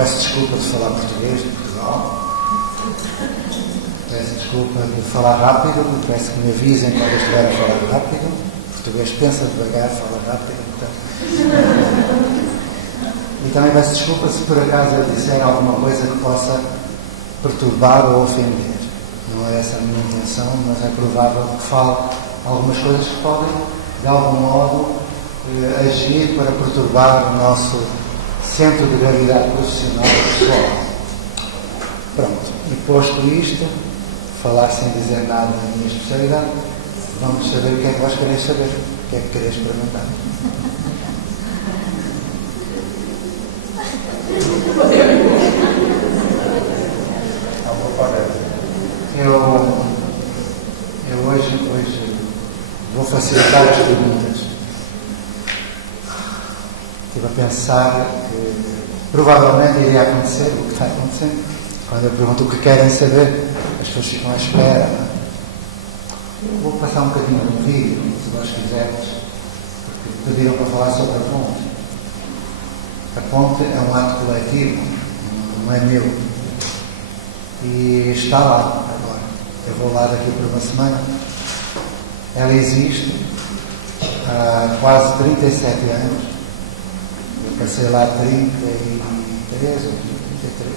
peço desculpa de falar português de Portugal. Peço desculpa de falar rápido, peço que me avisem quando eu estiver a falar rápido. O português pensa devagar, fala rápido. Portanto. E também peço desculpa se por acaso eu disser alguma coisa que possa perturbar ou ofender. Não é essa a minha intenção, mas é provável que fale algumas coisas que podem, de algum modo, agir para perturbar o nosso centro de gravidade profissional e pessoal. Pronto, e posto isto, falar sem dizer nada da minha especialidade, vamos saber o que é que vós quereis saber, o que é que quereis perguntar. Eu hoje vou facilitar as perguntas. Estive a pensar que provavelmente iria acontecer o que está acontecendo. Quando eu pergunto o que querem saber, as pessoas ficam à espera. Vou passar um bocadinho no vídeo, se vós quisermos, porque pediram para falar sobre a ponte. A ponte é um ato coletivo, não é meu. E está lá agora. Eu vou lá daqui por uma semana. Ela existe há quase 37 anos. Eu passei lá 33 ou 33,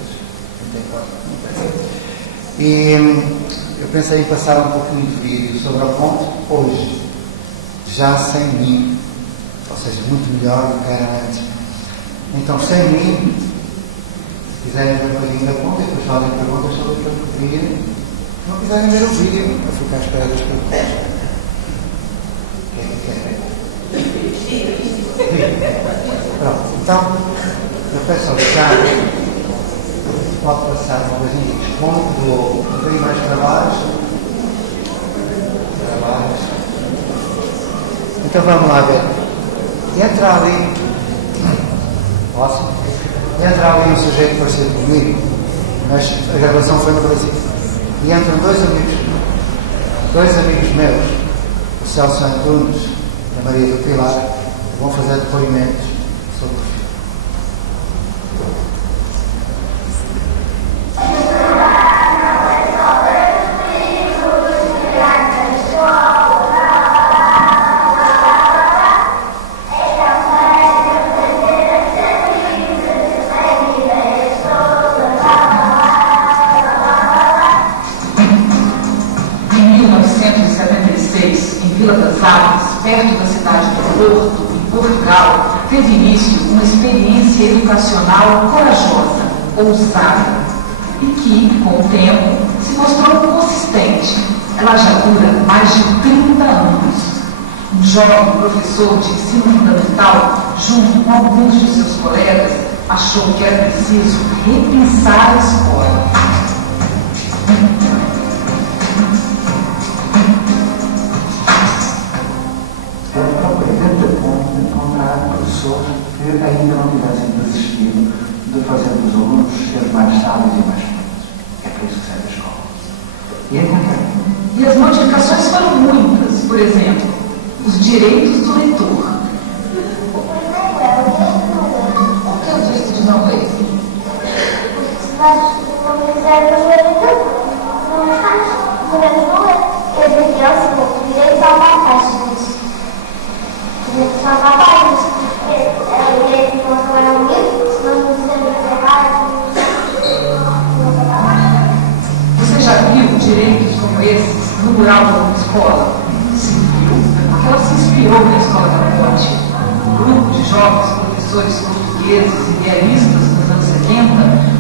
34, não sei. E eu pensei em passar um pouquinho de vídeo sobre a ponte hoje, já sem mim, ou seja, muito melhor do que era antes. Então, sem mim, se quiserem ver um bocadinho da ponte, depois fazem perguntas sobre o que eu queria. Se não quiserem ver o vídeo, eu fico à espera das perguntas. O que é que querem? Pronto, então, eu peço ao Ricardo, pode passar uma coisinha de desconto, um bocadinho mais para baixo. Então vamos lá ver. Entra ali. Posso? Entra ali um sujeito parecido comigo, mas a gravação foi no Brasil. E entram dois amigos meus, o Celso Antunes e a Maria do Pilar, que vão fazer depoimentos sobre o filme. Perto da cidade de Porto, em Portugal, teve início uma experiência educacional corajosa, ousada, e que, com o tempo, se mostrou consistente. Ela já dura mais de 30 anos. Um jovem professor de ensino fundamental, junto com alguns de seus colegas, achou que era preciso repensar a escola. Que ainda não tivessem desistido de fazer dos alunos ser mais sábios e mais fortes. É para isso que serve a escola. E é concreto. E as modificações foram muitas. Por exemplo, os direitos do leitor. Por que o direito de não ler? Porque se nós não quisermos ler, não é fácil. Podemos não ler. Quer dizer, que é o segundo, direito ao páginas. Direito ao páginas. O direito de não trabalhar um livro, se não quisermos trabalhar, não trabalhar. Você já viu direitos como esses no mural da escola? Se viu, porque ela se inspirou na Escola da Ponte. Um grupo de jovens professores portugueses idealistas nos anos 70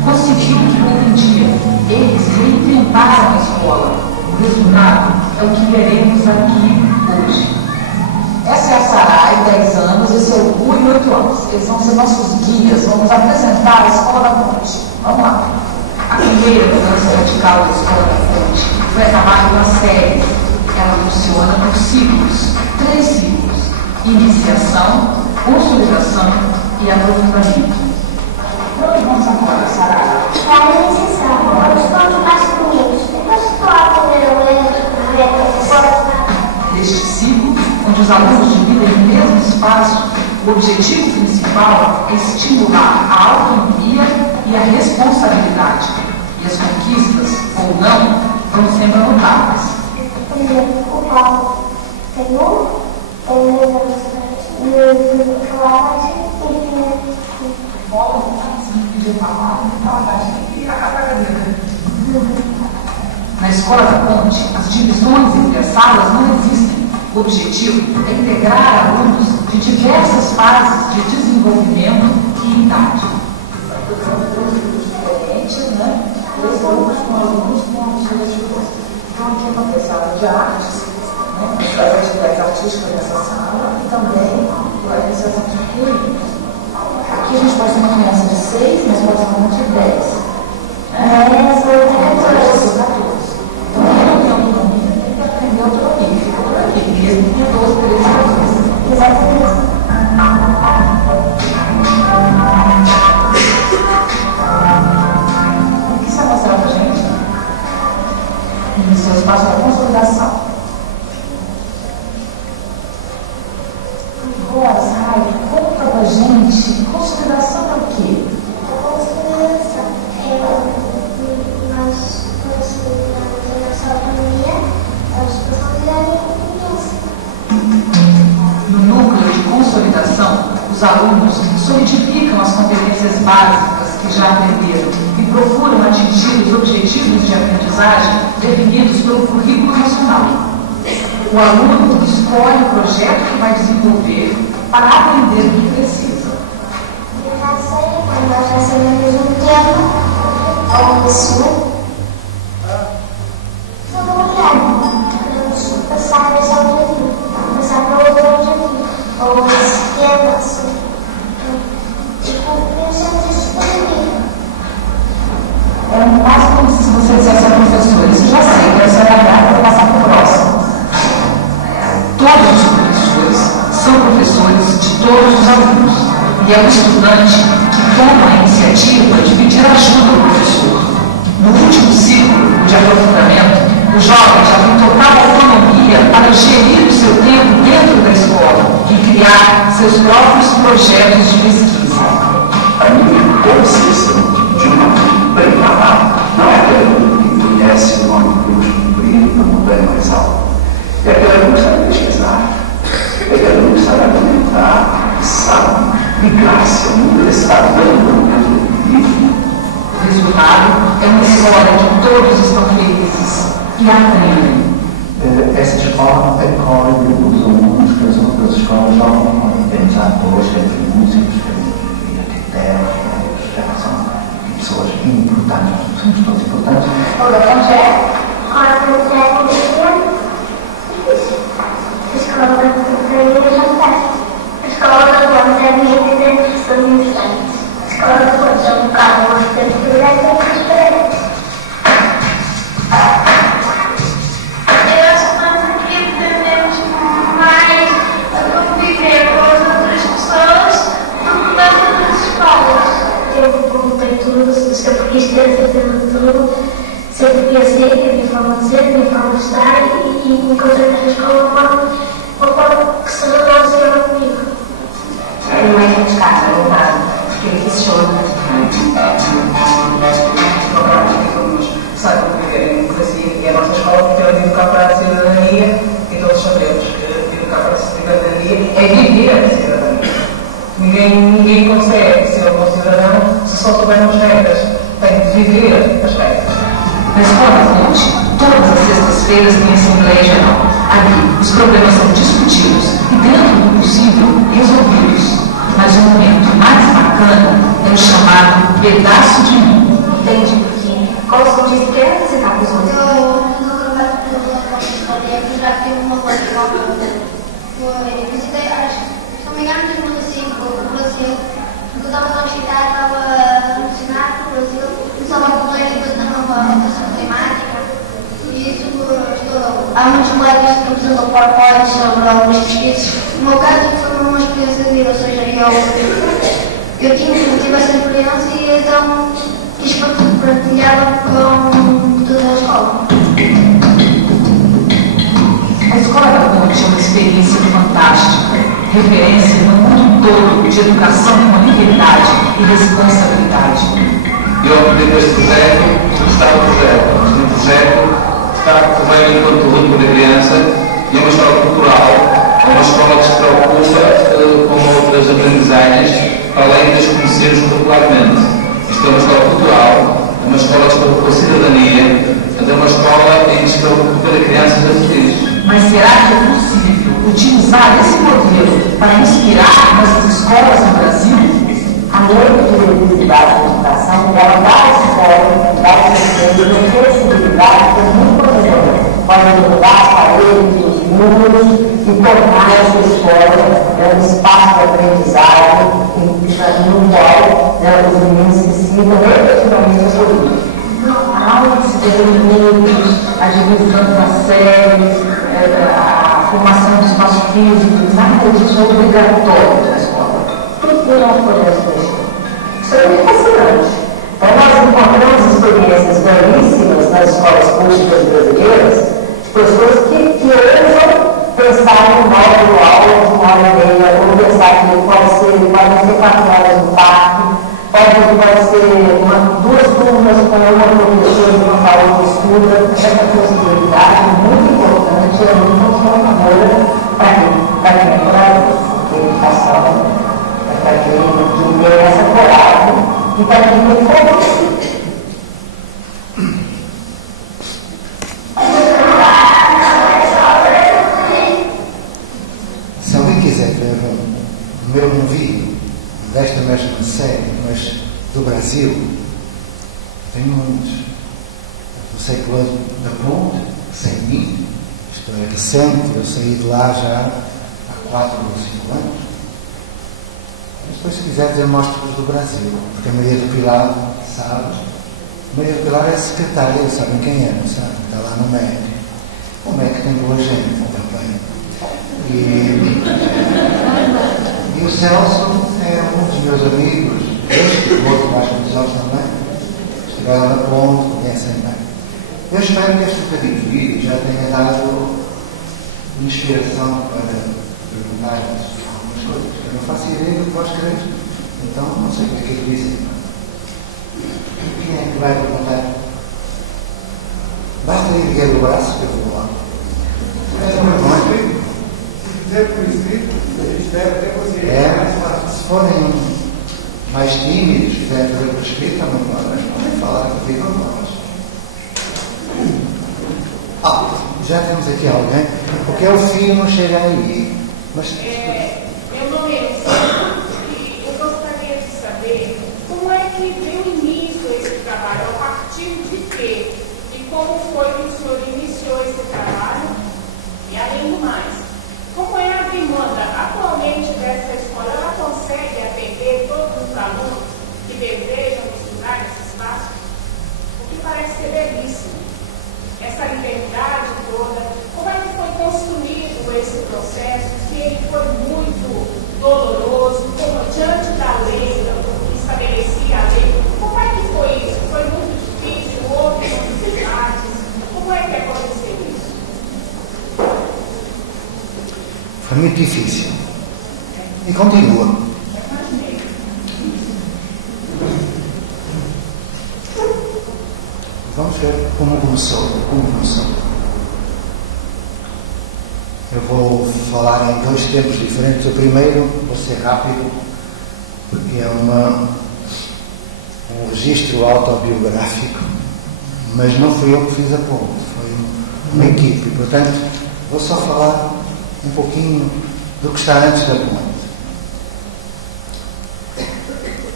conseguiu o que pretendiam. Eles reinventaram a escola. O resultado é o que veremos aqui hoje. Essa é a Sarai, 10 anos, esse é o Rui, 8 anos. Eles vão ser nossos guias, vamos apresentar a Escola da Ponte. Vamos lá. A primeira mudança radical da Escola da Ponte foi acabar com uma série. Ela funciona por ciclos, 3 ciclos: iniciação, consolidação e aprofundamento. Para onde vamos agora, Sarai? Para a iniciação, os pontos mais bonitos. Depois estou a aprender a ler, Neste ciclo, onde os alunos dividem o mesmo espaço, o objetivo principal é estimular a autonomia e a responsabilidade. E as conquistas, ou não, vão sendo anotadas. Por exemplo, o Paulo tem 2 anos de chocolate e Paulo não pediu palavra, e a cadeira. Na escola da ponte, as divisões entre as salas não existem. O objetivo é integrar alunos de diversas fases de desenvolvimento e idade. Diferente, né? 2 alunos com alunos com objetivos. Então, aqui é uma sala de artes, né? As atividades artísticas nessa sala e também a iniciação de fluidos. Aqui a gente pode ter uma criança de 6, mas pode ter uma de 10. São 14. Então, quem não tem autonomia tem que aprender autonomia. Fica por aqui, mesmo com 12, 13 anos. Exatamente. O que isso vai mostrar pra gente? Isso é o espaço da consolidação. Agora, Sai, conta pra gente, consolidação é o quê? A consolidação é nós consolidamos a nossa autonomia, nós consolidamos a criança. No núcleo de consolidação, os alunos solidificam as competências básicas que já aprenderam e procuram atingir os objetivos de aprendizagem definidos pelo currículo nacional. O aluno escolhe o projeto que vai desenvolver para aprender o que precisa. Quando nós recebemos um tema ou um ensino, podemos passar esse objetivo, passar para outro objetivo, ou esse tema, assim. E pensamos esse objetivo. É quase como se você dissesse ao professor, isso já sei, quero ser avaliado, vou passar para o próximo. Todos os professores são professores de todos os alunos e é o estudante que toma a iniciativa de pedir ajuda ao professor. No último ciclo de aprofundamento, o jovem já tem total autonomia para gerir o seu tempo dentro da escola e criar seus próprios projetos de pesquisa. A minha consciência de uma preparada não é aquele que conhece o nome que Deus cumprido para mudar mais alto. É aquele que sabe pesquisar, é aquele que sabe argumentar, que sabe ligar-se ao mundo, ele sabe dando o vive. O resultado é uma escola que todos estão felizes e aprendem. Essa escola acolhe os alunos que as outras escolas já não podem. Temos atores, temos músicos, temos arquitetos, são pessoas importantes, somos todos importantes. Ora, projeto a escola da cultura já está. A escola da ponte é muito dentro são importantes. A escola da ponte é um bocado mais dentro da diferente. Eu acho que nós aqui aprendemos mais a conviver com as outras pessoas do que nas outras escolas. Eu perguntei tudo, sempre quis ter certeza de tudo. Sempre pensei que a minha forma de ser, a minha forma de estar e encontrei na escola uma forma que se relaciona comigo. É mais buscar, é verdade, porque ele questiona. Sabe conviver em democracia e a nossa escola tem de educar para a cidadania e todos sabemos que educar para a cidadania é viver a cidadania. Ninguém consegue ser um bom cidadão se só souber as regras. Tem de viver as regras. Na escola da ponte, todas as sextas-feiras tem assembleia geral. Ali, os problemas são discutidos e, dentro do possível, resolvidos. Mas o momento mais bacana é o chamado pedaço de mim. Entende? Porque qual o sentido que é você estar com os outros? Eu já tive uma coisa igual foi visitei, acho que se não me engano, em 2005, no Brasil. Eu estava a visitar, estava a ensinar no Brasil, estava a correr e depois também uma rotação climática. E isso estourou. Há muitos colegas que utilizam PowerPoint sobre algumas pesquisas. No meu caso, foi uma experiência de vida, ou seja, eu tive essa experiência e então quis partilhá-la com toda a escola. A escola da ponte é uma experiência fantástica, referência no mundo todo de educação com liberdade e responsabilidade. E ao pedido deste projeto, está o projeto. Um projeto que está a correr enquanto luto da criança e é uma escola cultural, uma escola que se preocupa com outras aprendizagens, para além de as conhecermos curricularmente. Isto é uma escola cultural, é uma escola que se preocupa com a cidadania, é uma escola em que se preocupa com crianças a feliz. Mas será que é possível utilizar esse modelo para inspirar nas escolas no Brasil? A lei de visibilidade da educação ela dá à escola, dá ao sistema uma flexibilidade que é muito poderosa. Pode mudar as paredes, os muros e tornar essa escola um espaço de aprendizagem no qual os meninos se sintam efetivamente acolhidos. Aulas de limites, a divisão das séries, a formação de espaço físico, nada disso é obrigatório na escola. Tudo não conhece da escola. Isso é muito fascinante. Então, nós encontramos experiências belíssimas nas escolas públicas brasileiras, de pessoas que ousam pensar em módulo aula de 1h30, ou pensar que podem ser 4 horas no parque, pode ser duas turmas com uma professora e uma falou que estuda. Essa possibilidade é muito importante, é muito transformadora para quem é educação, para quem tem essa coragem e para quem tem força. Se alguém quiser ver o meu vídeo desta mesma série, mas do Brasil, tem muitos. Eu sei que hoje da Ponte, sem mim, isto é recente, eu saí de lá já há 4 ou 5 anos. Mas depois, se quiseres, eu mostro-vos do Brasil, porque a Maria do Pilar, sabe? Maria do Pilar é secretária, sabem quem é, não sabem? Está lá no MEC. O MEC tem boa gente também. E o Celso é um dos meus amigos, este, o outro mais muitos anos também, estiveram na Ponte, conhecem bem. Eu espero que este bocadinho de vídeo já tenha dado inspiração para perguntar algumas coisas. Eu não faço ideia do que vós quereis, então não sei o que é que dizem. Quem é que vai perguntar? Basta erguer o braço que eu vou lá. Se quiser por escrito, a gente deve até conseguir. Se forem mais tímidos, quiserem fazer por escrito, também podem falar comigo ou nós. Já temos aqui alguém, porque o filho não chega aí. Mas... meu nome é Luciana e eu gostaria de saber como é que deu início a esse trabalho, a partir de quê? E como foi que o senhor iniciou esse trabalho? E além do mais, como é a demanda atualmente dessa escola? Ela consegue atender todos os alunos que desejam estudar nesse espaço? O que parece ser belíssimo. Essa liberdade toda, como é que foi construído esse processo, se ele foi muito doloroso, como diante da lei, que estabelecia a lei, como é que foi isso? Foi muito difícil, houve dificuldades, como é que aconteceu isso? Foi muito difícil. E continua. Vamos ver como começou. Eu vou falar em 2 tempos diferentes. O primeiro, vou ser rápido, porque é um registro autobiográfico, mas não fui eu que fiz a ponte, foi uma equipe. Portanto, vou só falar um pouquinho do que está antes da ponte.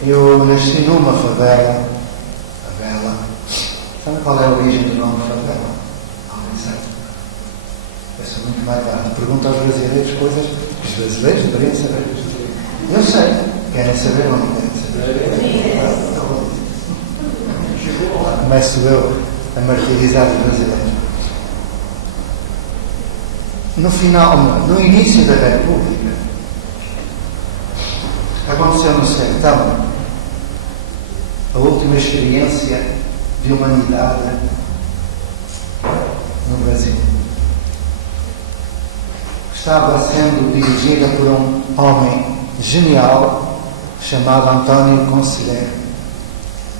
Eu nasci numa favela. Sabe qual é a origem do nome favela? Alguém sabe? Eu sou muito mais tarde. Pergunto aos brasileiros coisas que os brasileiros deveriam saber. Eu sei. Querem saber ou não querem saber? Começo eu a martirizar os brasileiros. No início da República, aconteceu no sertão a última experiência de humanidade no Brasil. Estava sendo dirigida por um homem genial chamado Antônio Conselheiro.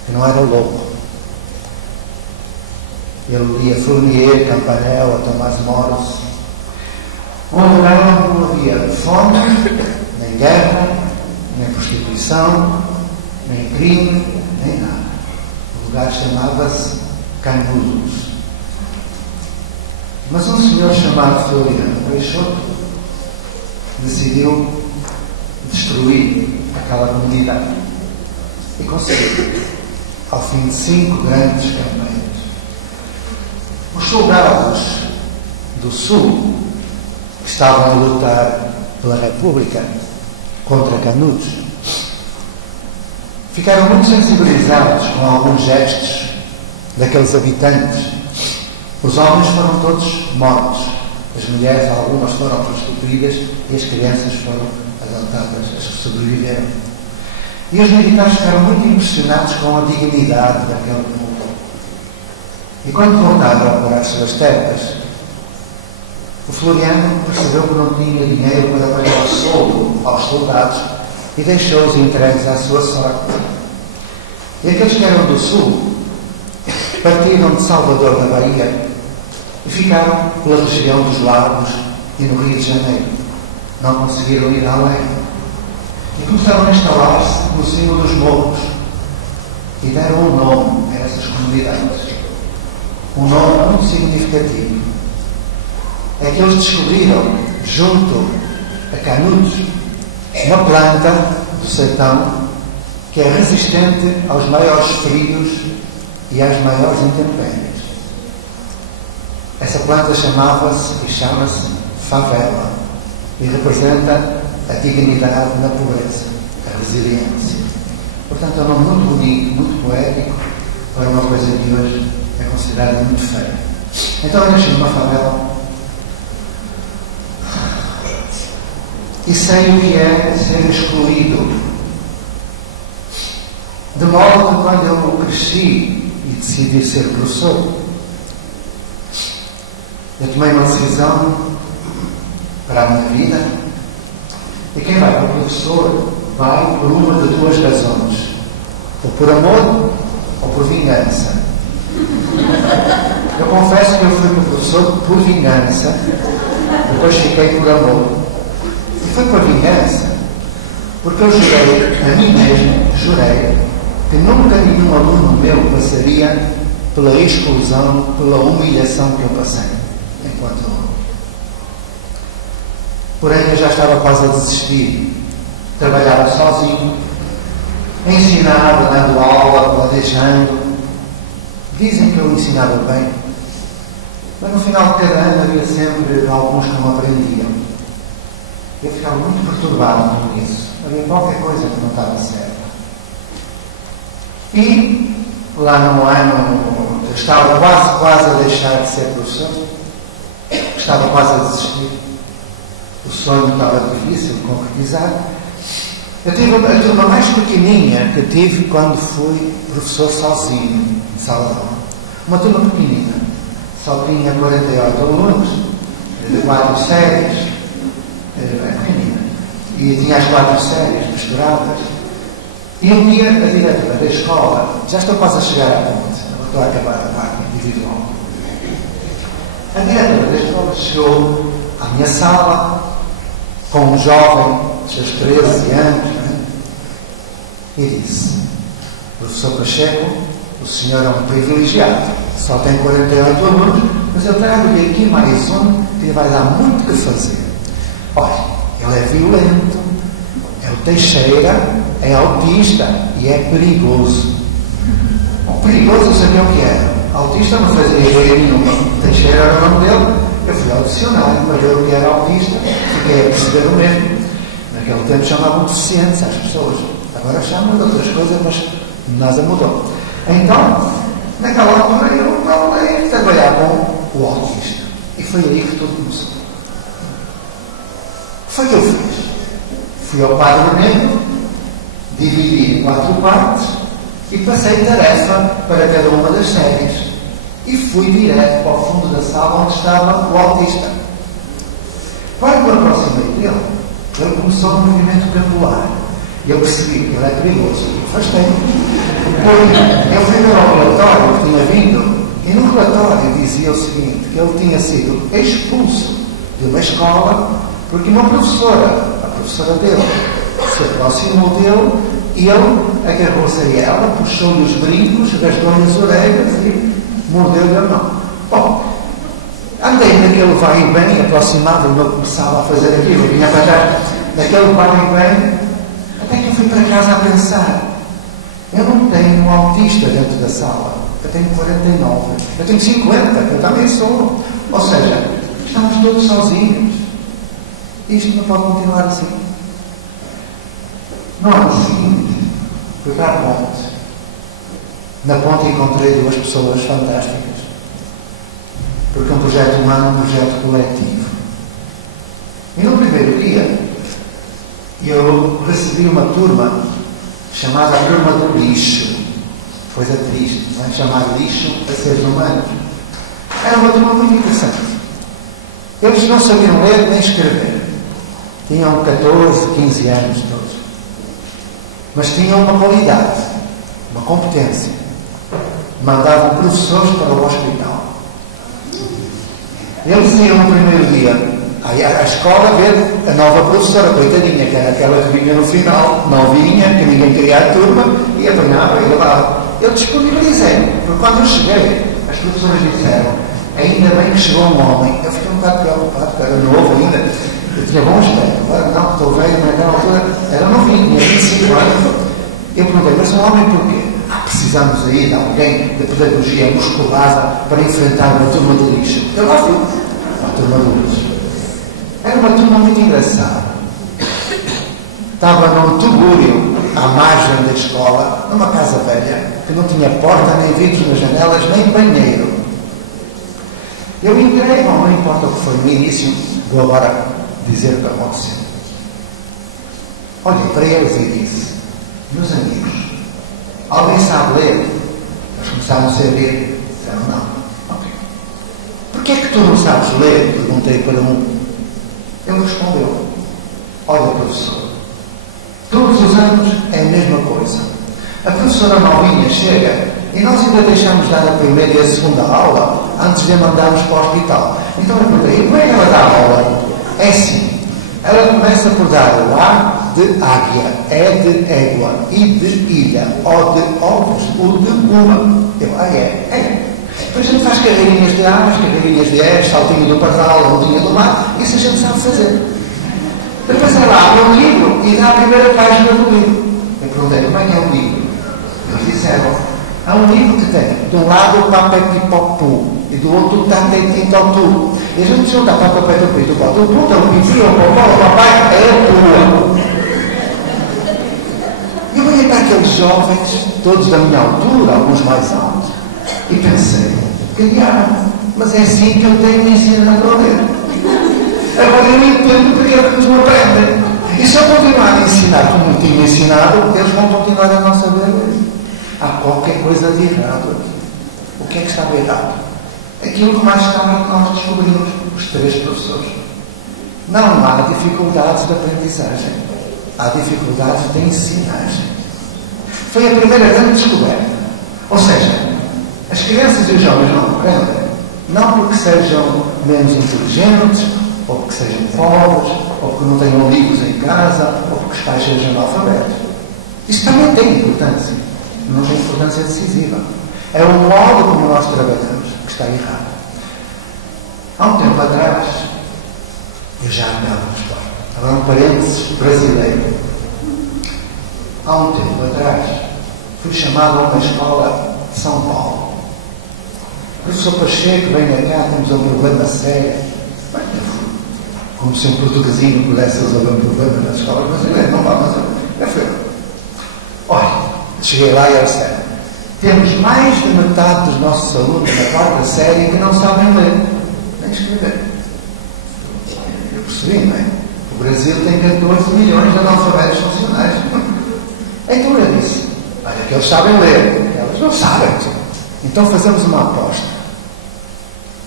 que não era louco. Ele lia Fournier, Campanella, Tomás Moros, onde não havia fome, nem guerra, nem prostituição, nem crime, nem nada. O lugar chamava-se Canudos. Mas um senhor chamado Floriano Peixoto decidiu destruir aquela comunidade e conseguiu, ao fim de 5 grandes campanhas. Os soldados do Sul, que estavam a lutar pela República contra Canudos, ficaram muito sensibilizados com alguns gestos daqueles habitantes. Os homens foram todos mortos, as mulheres, algumas foram prostituídas e as crianças foram adotadas, as que sobreviveram. E os militares ficaram muito impressionados com a dignidade daquele povo. E quando voltaram para as suas terras, o Floriano percebeu que não tinha dinheiro para pagar o soldo aos soldados e deixou-os entregues à sua sorte. E aqueles que eram do Sul partiram de Salvador da Bahia e ficaram pela região dos Lagos e no Rio de Janeiro. Não conseguiram ir além. E começaram a instalar-se no cimo dos morros e deram um nome a essas comunidades. Um nome muito significativo. É que eles descobriram, junto a Canudos, uma planta do sertão que é resistente aos maiores frios e às maiores intempéries. Essa planta chamava-se e chama-se favela e representa a dignidade na pobreza, a resiliência. Portanto, é um nome muito bonito, muito poético para uma coisa que hoje é considerada muito feia. Então eu nasci numa favela e sei o que é ser excluído. De modo que quando eu cresci e decidi ser professor, eu tomei uma decisão para a minha vida. E quem vai para o professor vai por uma de 2 razões: ou por amor ou por vingança. Eu confesso que eu fui para o professor por vingança, depois fiquei por amor. E foi por vingança porque eu jurei a mim mesmo, que nunca nenhum aluno meu passaria pela exclusão, pela humilhação que eu passei enquanto aluno. Porém, eu já estava quase a desistir. Trabalhava sozinho, ensinava, dando aula, planejando. Dizem que eu ensinava bem, mas no final de cada ano havia sempre alguns que não aprendiam. Eu ficava muito perturbado com isso. Havia qualquer coisa que não estava certa. E lá no ano, eu estava quase a deixar de ser professor, estava quase a desistir. O sonho estava difícil de concretizar. Eu tive a turma mais pequenininha que tive quando fui professor sozinho em Salvador. Uma turma pequenina. Só tinha 48 alunos, de 4 séries, pequenina. E tinha as 4 séries misturadas. E um dia a diretora da escola, já estou quase a chegar à ponte, estou a acabar a parte individual. A diretora da escola chegou à minha sala com um jovem de seus 13 anos, e disse: professor Pacheco, o senhor é um privilegiado, só tem 48 alunos, mas eu trago-lhe aqui mais um que lhe vai dar muito que fazer. Olha, ele é violento, é o Teixeira, é autista e é perigoso. Bom, perigoso eu sabia o que era. Autista não fazia ideia nenhuma. Teixeira era o nome dele. Eu fui ao dicionário para ver o que era autista, fiquei a perceber o mesmo. Naquele tempo chamavam deficientes às pessoas. Agora chamam de outras coisas, mas nada mudou. Então, naquela altura eu falei a trabalhar com o autista. E foi aí que tudo começou. Foi o que eu fiz. Fui ao quadro negro, dividi em 4 partes e passei tarefa para cada uma das séries. E fui direto para o fundo da sala onde estava o autista. Quando me aproximei dele, ele começou um movimento capular. E eu percebi que ele é perigoso. Afastei. Eu fui ver ao relatório que tinha vindo, e no relatório dizia o seguinte, que ele tinha sido expulso de uma escola porque uma professora, a professora dele, se aproximou dele e ele agarrou-se a ela, puxou-lhe os brincos, rasgou-lhe as orelhas e mordeu-lhe a mão. Bom, andei naquele vai e vem, aproximava-me, eu começava a fazer aquilo, vinha para cá, naquele vai e vem, até que eu fui para casa a pensar, eu não tenho um autista dentro da sala, eu tenho 49, eu tenho 50, eu também sou. Ou seja, estamos todos sozinhos. Isto não pode continuar assim. No ano seguinte, fui para a ponte. Na ponte encontrei duas pessoas fantásticas. Porque um projeto humano é um projeto coletivo. E no primeiro dia, eu recebi uma turma chamada a Turma do Lixo. Coisa triste, não é? Chamar lixo a seres humanos. Era uma turma muito interessante. Eles não sabiam ler nem escrever. Tinham 14, 15 anos todos. Mas tinham uma qualidade, uma competência. Mandavam professores para o hospital. Eles iam no primeiro dia à escola ver a nova professora, coitadinha, que era aquela que vinha no final, novinha, que ninguém queria a turma, e apanhava e levava. Eu disponibilizei, porque quando eu cheguei, as professoras disseram, ainda bem que chegou um homem. Eu fiquei um bocado preocupado, porque era novo ainda. Eu tinha bom aspecto. Agora não, estou velho, mas naquela altura era novinho, tinha 25 anos. Eu perguntei, mas um homem porquê? Precisamos aí de alguém da pedagogia musculada para enfrentar uma turma de lixo. Eu lá fui, uma turma de lixo. Era uma turma muito engraçada. Estava num tubúrio à margem da escola, numa casa velha, que não tinha porta, nem vidros nas janelas, nem banheiro. Eu entrei, bom, não importa o que foi no início, vou agora dizer o que aconteceu. Olhei para eles e disse, meus amigos, alguém sabe ler? Eles começaram a saber. Disseram, não. Ok. Porquê é que tu não sabes ler? Perguntei para um. Ele respondeu, olha, professor, todos os anos é a mesma coisa. A professora novinha chega e nós ainda deixamos dar a primeira e a segunda aula antes de a mandarmos para o hospital. Então eu perguntei, como é que ela dá a aula? É assim, ela começa por dar o A de águia, E de égua, I de ilha, O de ovos, U de uma. Eu, é. Depois a gente faz carreirinhas de A's, carreirinhas de E, saltinho do pardal, ondinha do mar, isso a gente sabe fazer. Depois ela abre um livro e dá a primeira página do livro. Eu perguntei, como é que é o livro? Eles disseram, há um livro que tem, de um lado o papel pipopu e do outro está tintotu. E a gente junta para o papel do pito, bota o puta, o pipi, o popó, o papai, é o pula. Eu olhei para aqueles jovens, todos da minha altura, alguns mais altos, e pensei, mas é assim que eu tenho de ensinar a ler. Agora eu entendo porque é que eles não aprendem. E se eu continuar a ensinar como eu tinha ensinado, eles vão continuar a não saber ler. Há qualquer coisa de errado aqui. O que é que estava errado? Aquilo que mais estava que nós descobrimos, os três professores. Não há dificuldades de aprendizagem. Há dificuldades de ensinagem. Foi a primeira grande descoberta. Ou seja, as crianças e os jovens não aprendem, não porque sejam menos inteligentes, ou porque sejam pobres, ou porque não tenham livros em casa, ou porque os pais sejam analfabetos. Isso também tem importância, não tem importância decisiva. É o modo como nós trabalhamos que está errado. Há um tempo atrás, eu já andava na história, agora um parênteses brasileiro. Há um tempo atrás, fui chamado a uma escola de São Paulo. Professor Pacheco, venha cá, temos um problema sério. Bem, eu fui. Como se um portuguesinho pudesse resolver um problema nas escolas brasileiras, não vamos resolver. Eu fui. Olha, cheguei lá e eles disseram, temos mais de metade dos nossos alunos na quarta série que não sabem ler, nem escrever. Eu percebi, não é? O Brasil tem 14 milhões de analfabetos funcionais. Então eu disse, olha, que eles sabem ler, eles não sabem. Então fazemos uma aposta.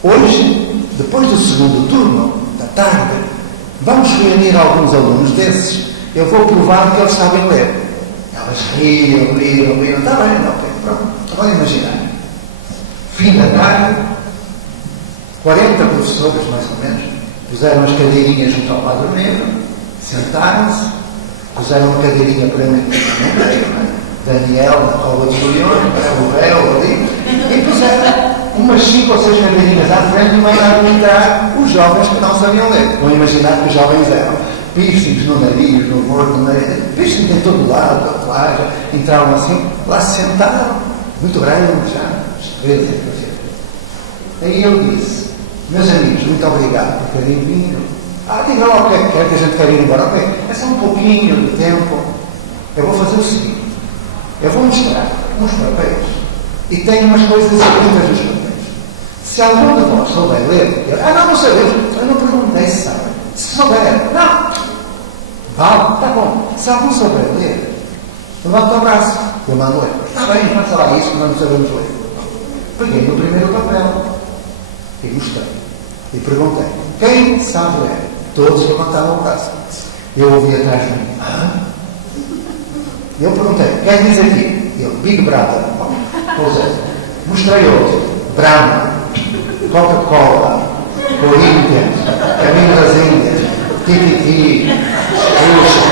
Hoje, depois do segundo turno, da tarde, vamos reunir alguns alunos desses Eu vou provar que eles sabem ler. Elas riam. Está bem, não, pronto. Agora imaginar. Fim da tarde, 40 professores, mais ou menos, puseram as cadeirinhas junto ao quadro negro, sentaram-se, puseram uma cadeirinha para mim, Daniel, na Cola dos Leões, o réu ali, e puseram umas 5 ou 6 cadeirinhas à frente e mandaram entrar os jovens que não sabiam ler. Vão imaginar que os jovens eram piercings no nariz, no gordo, no nariz, piercings em todo lado, tatuagem, entraram assim, lá se sentaram, muito grande já, estrelas, etc. Aí eu disse, meus amigos, muito obrigado por terem vindo. Diga lá o que é que quer, que a gente quer ir embora. Ok, é só um pouquinho de tempo. Eu vou fazer o seguinte, eu vou mostrar uns papéis e tenho umas coisas escritas nos papéis. Se algum de vós souber ler, não sabemos, eu não perguntei se sabe. Se souber, não. Vale, está bom. Se algum souber ler, levanta o braço. Eu mando ler. Está bem, faça lá isso, nós não sabemos ler. Peguei no primeiro papel e mostrei. E perguntei, quem sabe ler? Todos levantaram o braço. Eu ouvi atrás de mim. Eu perguntei, quem diz aqui? Eu, Big Brother. Pousei. Mostrei outro. Brahma, Coca-Cola, Corinthians, Caminho das Índias, Tititi, Xuxa.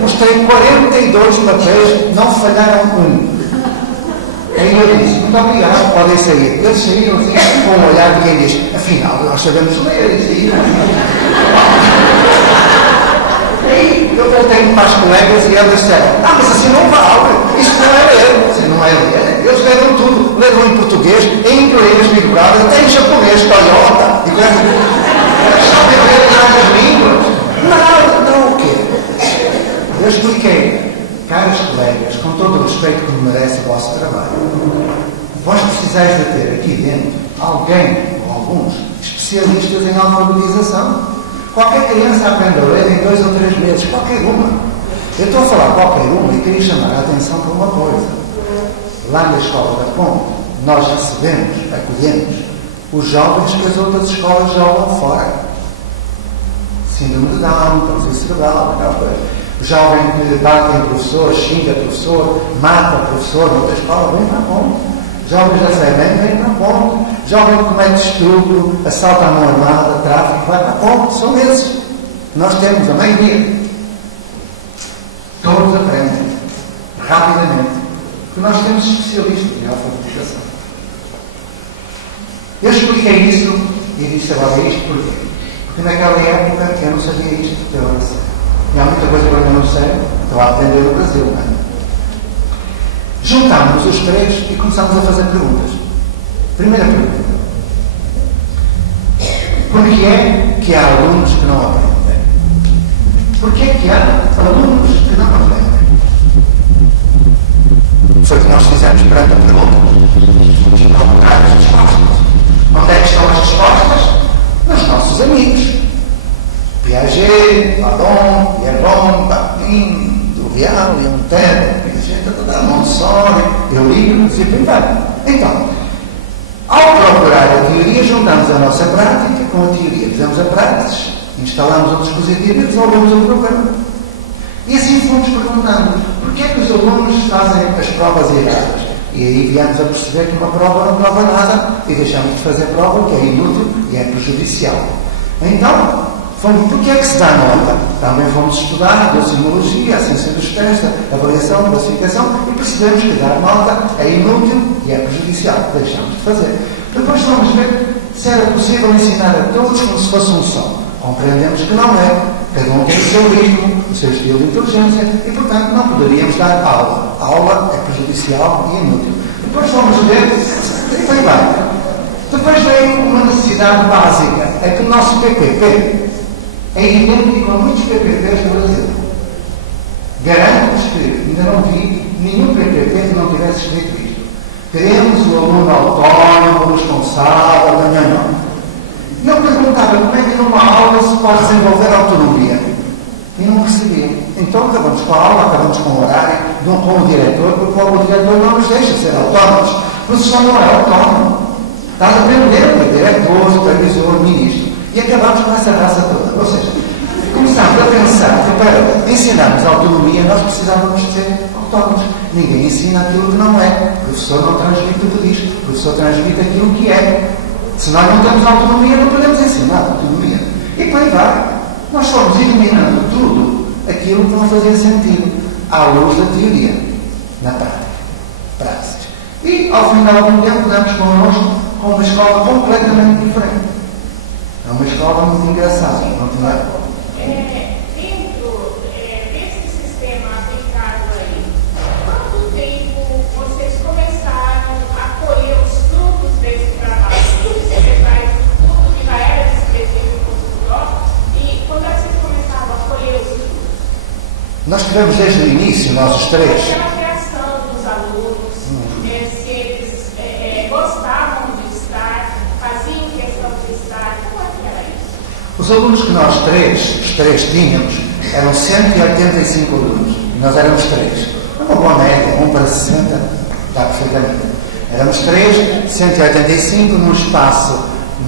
Mostrei 42 papéis, não falharam um. Aí eu disse, muito obrigado, podem sair. Eles saíram assim, com um olhar de quem diz, afinal, nós sabemos ler, e saíram. Aí eu voltei para os colegas e eles disseram, mas assim não vale, isto não é ler. Assim, não é ler. Eles leram tudo, leram em português, em inglês, Big Brother, até em japonês, Toyota, e coisas. Sabem ler várias línguas. Não, o quê? Eu expliquei. Caros colegas, com todo o respeito que merece o vosso trabalho, vós precisais de ter aqui dentro alguém, ou alguns, especialistas em alfabetização. Qualquer criança aprende a ler em 2 ou 3 meses, qualquer uma. Eu estou a falar qualquer uma e queria chamar a atenção para uma coisa. Lá na Escola da Ponte, nós recebemos, acolhemos, os jovens que as outras escolas jogam fora. Síndrome de Down, paralisia cerebral, aquela coisa. O jovem que bate em professor, xinga professor, mata professor, noutra escola, vem para a ponte. Jovens da CEMEN, vem para a ponte. Jovem que comete estupro, assalta a mão armada, tráfico, vai para a ponte. São esses. Nós temos a maioria. Todos aprendem. Rapidamente. Porque nós temos especialistas em alfabetização. Eu expliquei isso e disse agora isto porquê? Porque naquela época eu não sabia isto, eu não sei. E há muita coisa que eu ainda não sei, estou a aprender no Brasil, não é? Juntámos os 3 e começámos a fazer perguntas. Primeira pergunta. Por que é que há alunos que não aprendem? Por que é que há alunos que não aprendem? Foi o que nós fizemos perante a pergunta. Encontrar as respostas. Onde é que estão as respostas? Nos nossos amigos. Piaget, Fanon, Pierron, Bakhtin, Duvial, Leontel, Piaget, Montessori, Eulírios e por aí vai. Então, ao procurar a teoria, juntamos a nossa prática com a teoria. Fizemos a prática, instalamos um dispositivo e resolvemos o problema. E assim fomos perguntando, porquê é que os alunos fazem as provas erradas? E aí viemos a perceber que uma prova não prova nada e deixamos de fazer prova, que é inútil e é prejudicial. Então, por que é que se dá nota? Também fomos estudar a docimologia, a ciência dos testes, a avaliação, a classificação e percebemos que dar nota é inútil e é prejudicial. Deixamos de fazer. Depois fomos ver se era possível ensinar a todos como se fosse um só. Compreendemos que não é. Cada um tem o seu ritmo, o seu estilo de inteligência e, portanto, não poderíamos dar aula. A aula é prejudicial e inútil. Depois fomos ver e foi bem. Depois veio uma necessidade básica. É que o nosso PPP é idêntico a muitos PPPs no Brasil. Garanto-vos que ainda não vi nenhum PPP que não tivesse escrito isto. Queremos o aluno autónomo, responsável, não. E eu perguntava como é que numa aula se pode desenvolver autonomia. E não percebia. Então acabamos com a aula, acabamos com o horário, com o diretor, porque o diretor não nos deixa ser autónomos. O professor não é autónomo. Estás a aprender, é diretor, supervisor, ministro. E acabamos com essa raça toda. Ou seja, começámos a pensar que para ensinarmos autonomia nós precisávamos de ser autónomos. Ninguém ensina aquilo que não é. O professor não transmite o que diz. O professor transmite aquilo que é. Se nós não temos autonomia, não podemos ensinar autonomia. E por aí vai. Nós fomos eliminando tudo aquilo que não fazia sentido à luz da teoria, na prática. Praxis. E, ao final de algum tempo, damos connosco com uma escola completamente diferente. É uma escola muito engraçada. Não tem dentro desse sistema aplicado aí, quanto tempo vocês começaram a colher os frutos desse trabalho? Você faz tudo que já era específico e quando é que vocês começaram a colher os frutos? Nós tivemos desde o início, nós os três. Aquela criação dos alunos, se eles gostavam de estar, faziam questão de estar, como é que era isso? Os alunos que nós os três tínhamos, eram 185 alunos. E nós éramos 3. Uma boa média, 1 para 60, dá perfeitamente. Éramos 3, 185, num espaço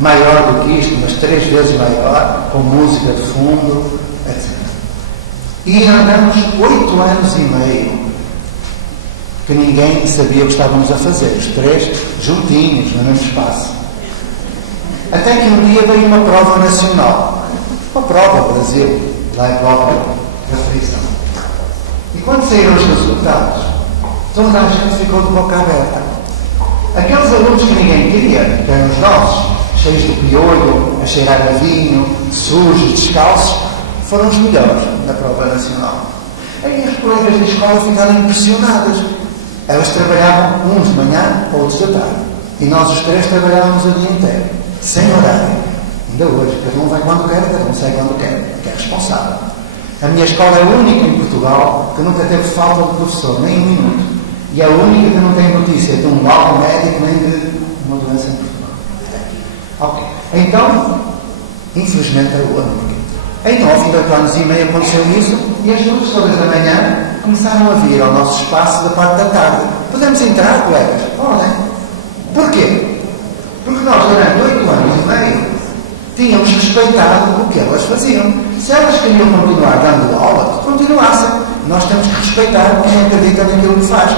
maior do que isto, mas 3 vezes maior, com música de fundo, etc. E andamos 8 anos e meio, que ninguém sabia o que estávamos a fazer. Os 3 juntinhos, no mesmo espaço. Até que um dia veio uma prova nacional. Uma prova Brasil, lá em própria refeição. E quando saíram os resultados, toda a gente ficou de boca aberta. Aqueles alunos que ninguém queria, que eram os nossos, cheios de piolho, a cheirar a vinho, sujos, descalços, foram os melhores na prova nacional. Aí as colegas da escola ficaram impressionadas. Elas trabalhavam uns de manhã, outros da tarde. E nós os 3 trabalhávamos o dia inteiro, sem horário. Ainda hoje, cada um vai quando quer, cada um sai quando quer, que é responsável. A minha escola é a única em Portugal que nunca teve falta de professor, nem um minuto. E é a única que não tem notícia de um laudo médico nem de uma doença em Portugal. Ok. Então, infelizmente era o único. Então, ao fim de 8 anos e meio aconteceu isso e as professoras da manhã começaram a vir ao nosso espaço da parte da tarde. Podemos entrar, colegas? Podem. Porquê? Porque nós, durante 8 anos e meio, tínhamos respeitado o que elas faziam. Se elas queriam continuar dando aula, que continuassem. Nós temos que respeitar quem acredita naquilo que faz.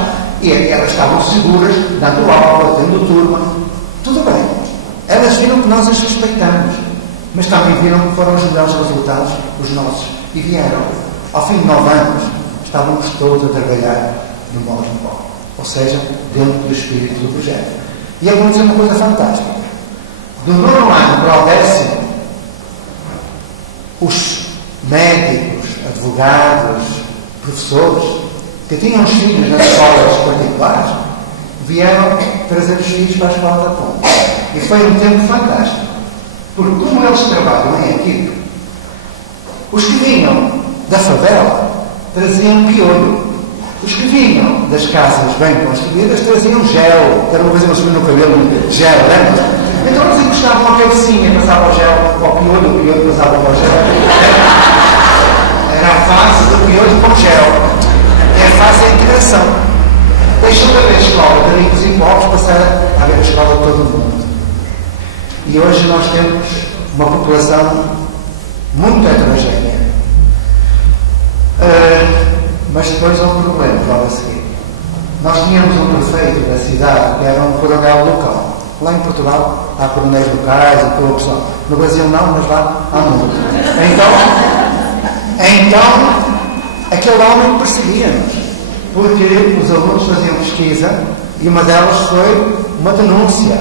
E elas estavam seguras, dando aula, tendo turma. Tudo bem. Elas viram que nós as respeitamos. Mas também viram que foram os melhores resultados os nossos. E vieram. Ao fim de 9 anos, estávamos todos a trabalhar no modo de modo. Ou seja, dentro do espírito do projeto. E aconteceu uma coisa fantástica. Do 9º ano para o 10º, os médicos, advogados, professores, que tinham os filhos nas escolas particulares, vieram trazer os filhos para a escola da Ponte. E foi um tempo fantástico. Porque como eles trabalham em equipe, os que vinham da favela traziam piolho. Os que vinham das casas bem construídas traziam gel, que era uma coisa que eles no cabelo, gel, lembra? Então eles encostavam a cabecinha e passavam o gel ao piolho, o piolho passava ao gel. Era a fase do piolho com gel. É a fase da integração. Deixou de haver escola de ricos e pobres, passaram a haver a escola de todo o mundo. E hoje nós temos uma população muito heterogénea. Mas depois houve um problema logo a seguir. Nós tínhamos um prefeito da cidade que era um coronel local. Lá em Portugal há coronéis locais e corrupção. No Brasil não, mas lá há muito. Então aquele homem perseguia-nos. Porque os alunos faziam pesquisa e uma delas foi uma denúncia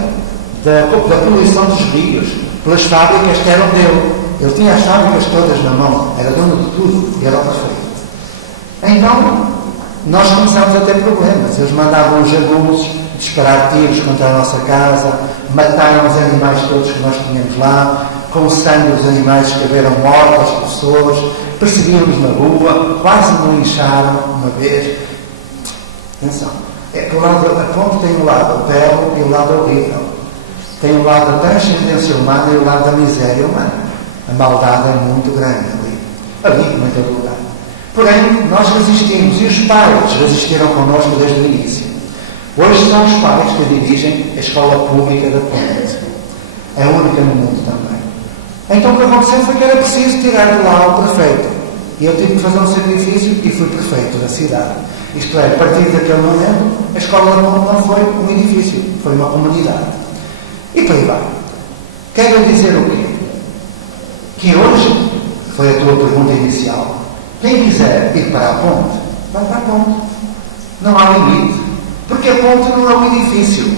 da poluição dos rios pelas fábricas que eram dele. Ele tinha as fábricas todas na mão, era dono de tudo e era o prefeito. Então, nós começámos a ter problemas. Eles mandavam os alunos disparar tiros contra a nossa casa, mataram os animais todos que nós tínhamos lá, com o sangue dos animais que haveram mortos aos professores, perseguiam-nos na rua, quase nos lincharam uma vez. Atenção, é que a Ponte tem o lado belo e o lado horrível. Tem o lado da transcendência humana e o lado da miséria humana. A maldade é muito grande ali como em todo lugar. Porém, nós resistimos e os pais resistiram connosco desde o início. Hoje são os pais que dirigem a escola pública da Ponte. É a única no mundo também. Então o que aconteceu foi que era preciso tirar de lá o prefeito. E eu tive que fazer um sacrifício e fui prefeito da cidade. Isto é, a partir daquele momento, a Escola da Ponte não foi um edifício, foi uma comunidade. E por aí vai. Quero dizer o quê? Que hoje, foi a tua pergunta inicial, quem quiser ir para a ponte, vai para a ponte. Não há limite. Porque a ponte não é um edifício.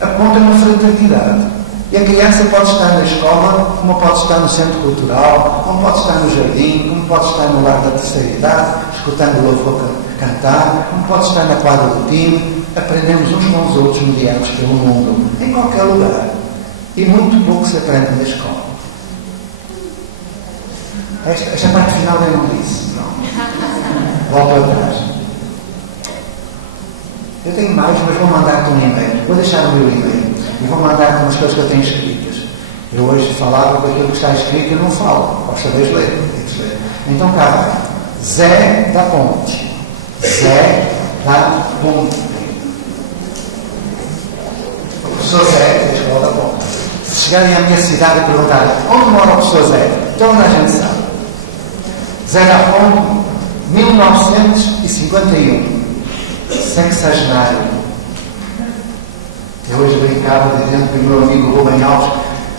A ponte é uma fraternidade. E a criança pode estar na escola, como pode estar no centro cultural, como pode estar no jardim, como pode estar no lar da terceira idade, escutando o louvor cantar, como pode estar na quadra do time. Aprendemos uns com os outros, mediados pelo mundo, em qualquer lugar. E muito pouco se aprende na escola. Esta parte final eu não disse. Não. Volto atrás. Eu tenho mais, mas vou mandar-te um e-mail. Vou deixar o meu e-mail. E vou mandar-te umas coisas que eu tenho escritas. Eu hoje falava daquilo que está escrito e eu não falo. Posso saber ler. Então cá vai. Zé da Ponte. Zé da Ponte. O professor Zé da Escola da Ponte. Se chegarem à minha cidade e perguntarem onde mora o professor Zé, toda a gente sabe. Zé da Ponte, 1951. Sexagenário. Eu hoje brincava dizendo que o meu amigo Rubem Alves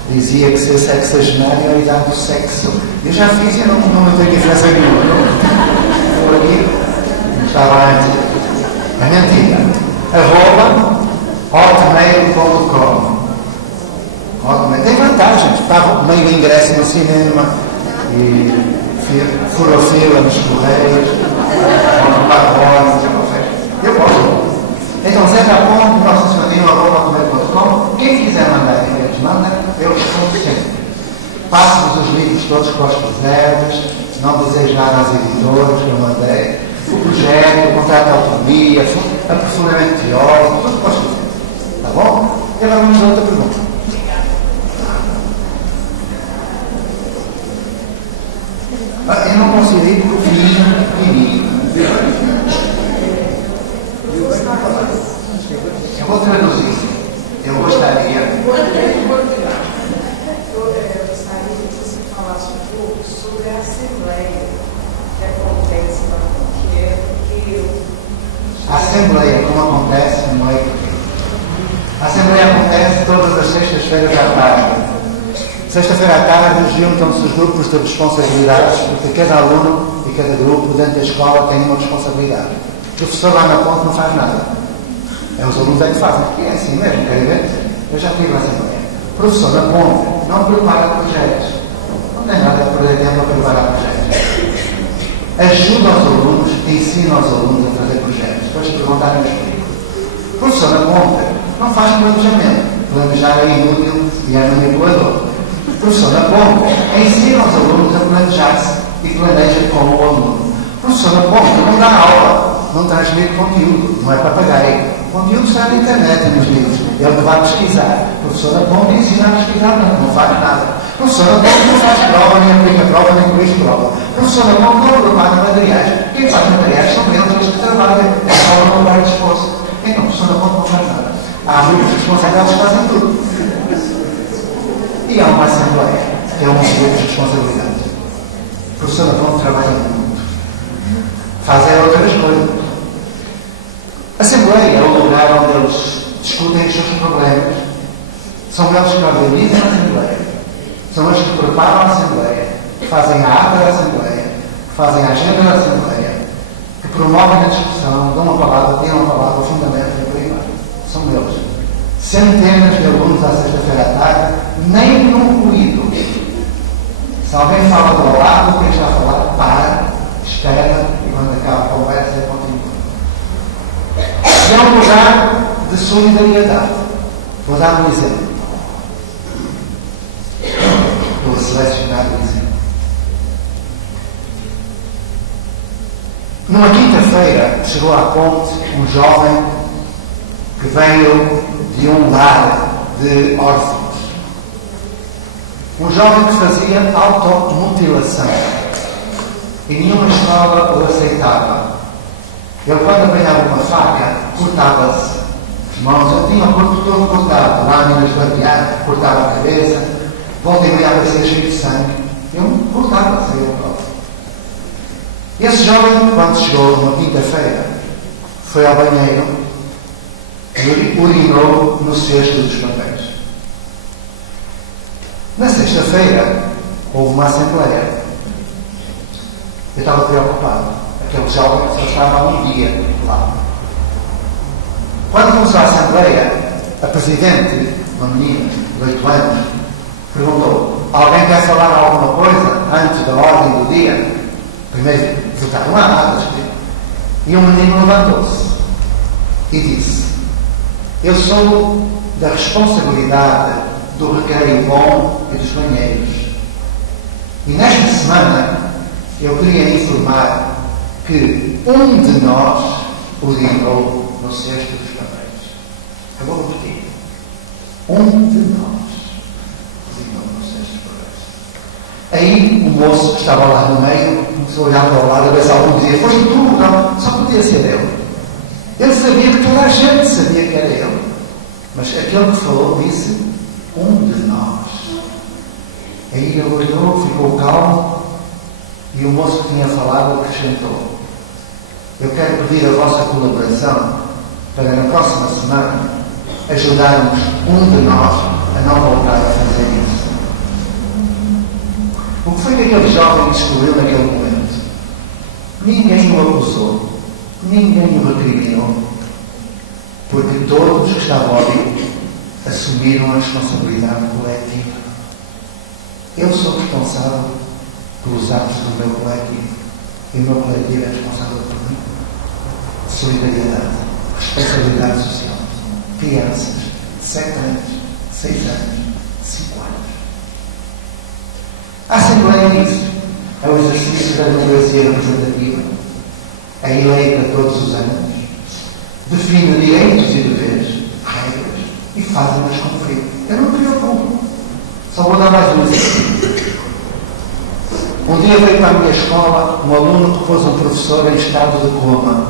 dizia que ser sexagenário é a idade do sexo. Eu já fiz e não tenho diferença nenhuma. Eu aqui estava antes. É mentira. @hotmail.com. Tem vantagens. Estava meio ingresso no cinema e furofila nos correios, no pacote. Eu posso. Então, Zé da Ponte, nossa.com. Quem quiser mandar e-mails, manda. Eu respondo sempre. Passo-vos os livros todos que vós quiserdes. Não desejo nada às editoras que eu mandei. O projeto, o contrato de autonomia, aprofundamento teórico, tudo que vós quiserem. Tá bom? E agora vamos a outra pergunta. Eu não posso ir porque o filho pequenino. Eu vou traduzir. Eu gostaria. Eu gostaria que você falasse um pouco sobre a Assembleia que acontece lá, porque a Assembleia, como acontece, não é porque. A Assembleia acontece todas as sextas-feiras à tarde. Sexta-feira à tarde juntam-se os grupos de responsabilidades, porque cada aluno e cada grupo dentro da escola tem uma responsabilidade. O professor lá na ponte não faz nada. É os alunos que fazem, porque é assim mesmo, querem ver? Eu já tive a Assembleia. O professor na ponte não prepara projetos. Não tem nada a perder tempo a preparar projetos. Ajuda os alunos, ensina os alunos a fazer projetos. Depois de perguntarem os comigo. O professor na ponte não faz planejamento. Planejar é inútil e é manipulador. O professor na ponte ensina os alunos a planejar-se e planeja com o aluno. O professor na ponte não dá aula, não transmite conteúdo, não é papagaio. O conteúdo está na internet, nos livros. Ele vai pesquisar. O professor na ponte ensina a pesquisar, não faz nada. O professor na ponte não faz prova, nem aplica prova, nem corrige prova. O professor na ponte não prepara materiais. Quem faz materiais são eles que trabalham. É só não dar esforço. Então o professor na ponte não faz nada. Há muitos responsáveis que fazem tudo. E há uma Assembleia, que é um grupo de responsabilidades. O professor da ponte trabalha muito. Fazem outras coisas. A Assembleia é o lugar onde eles discutem os seus problemas. São eles que organizam a Assembleia. São eles que preparam a Assembleia, que fazem a ata da Assembleia, que fazem a agenda da Assembleia, que promovem a discussão, dão uma palavra, tiram uma palavra, o fundamento e por aí vai. São eles. Centenas de alunos à sexta-feira à tarde, nem num ruído. Se alguém fala do lado, quem está a falar, para, espera e quando acaba a conversa, continua. E é um lugar de solidariedade. Vou dar um exemplo. Vou selecionar um exemplo. Numa quinta-feira, chegou à ponte um jovem que veio de um lar de órfãos. Um jovem que fazia automutilação. E nenhuma escola o aceitava. Ele, quando apanhava uma faca, cortava-se as mãos. Ele tinha o corpo todo cortado. Lâminas de barbear, cortava a cabeça. volta e meia aparecia cheio de sangue. Eu voltava a fazer a prova. Esse jovem, quando chegou numa quinta-feira, foi ao banheiro e urinou no cesto dos papéis. Na sexta-feira, houve uma assembleia. Eu estava preocupado. Aquele jovem só estava há um dia lá. Quando começou a assembleia, a presidente, uma menina de 8 anos, perguntou: alguém quer falar alguma coisa antes da ordem do dia? Primeiro votaram lá, e o menino levantou-se e disse: eu sou da responsabilidade do recreio bom e dos banheiros. E nesta semana eu queria informar que um de nós urinou no cesto dos papéis. Eu vou repetir. Um de nós urinou no cesto dos papéis. Aí o moço que estava lá no meio começou a olhar para o lado a ver se algum dizia: foste tu? Não, só podia ser ele. Ele sabia que toda a gente sabia que era ele. Mas aquele que falou disse: um de nós. Aí ele olhou, ficou calmo, e o moço que tinha falado acrescentou: eu quero pedir a vossa colaboração para na próxima semana ajudarmos um de nós a não voltar a fazer isso. O que foi que aquele jovem descobriu naquele momento? Ninguém o acusou, ninguém o recriminou, porque todos que estavam ali assumiram a responsabilidade coletiva. Eu sou responsável pelos atos do meu coletivo, e o meu coletivo é responsável por mim. Solidariedade, responsabilidade social. Crianças, 7 anos, 6 anos, 5 anos. A Assembleia é isso. É o exercício da democracia representativa. É eleita todos os anos. Define direitos e deveres, regras, e fazem-nas cumprir. Eu não me preocupo. Só vou dar mais um exemplo. Um dia veio para a minha escola um aluno que pôs um professor em estado de coma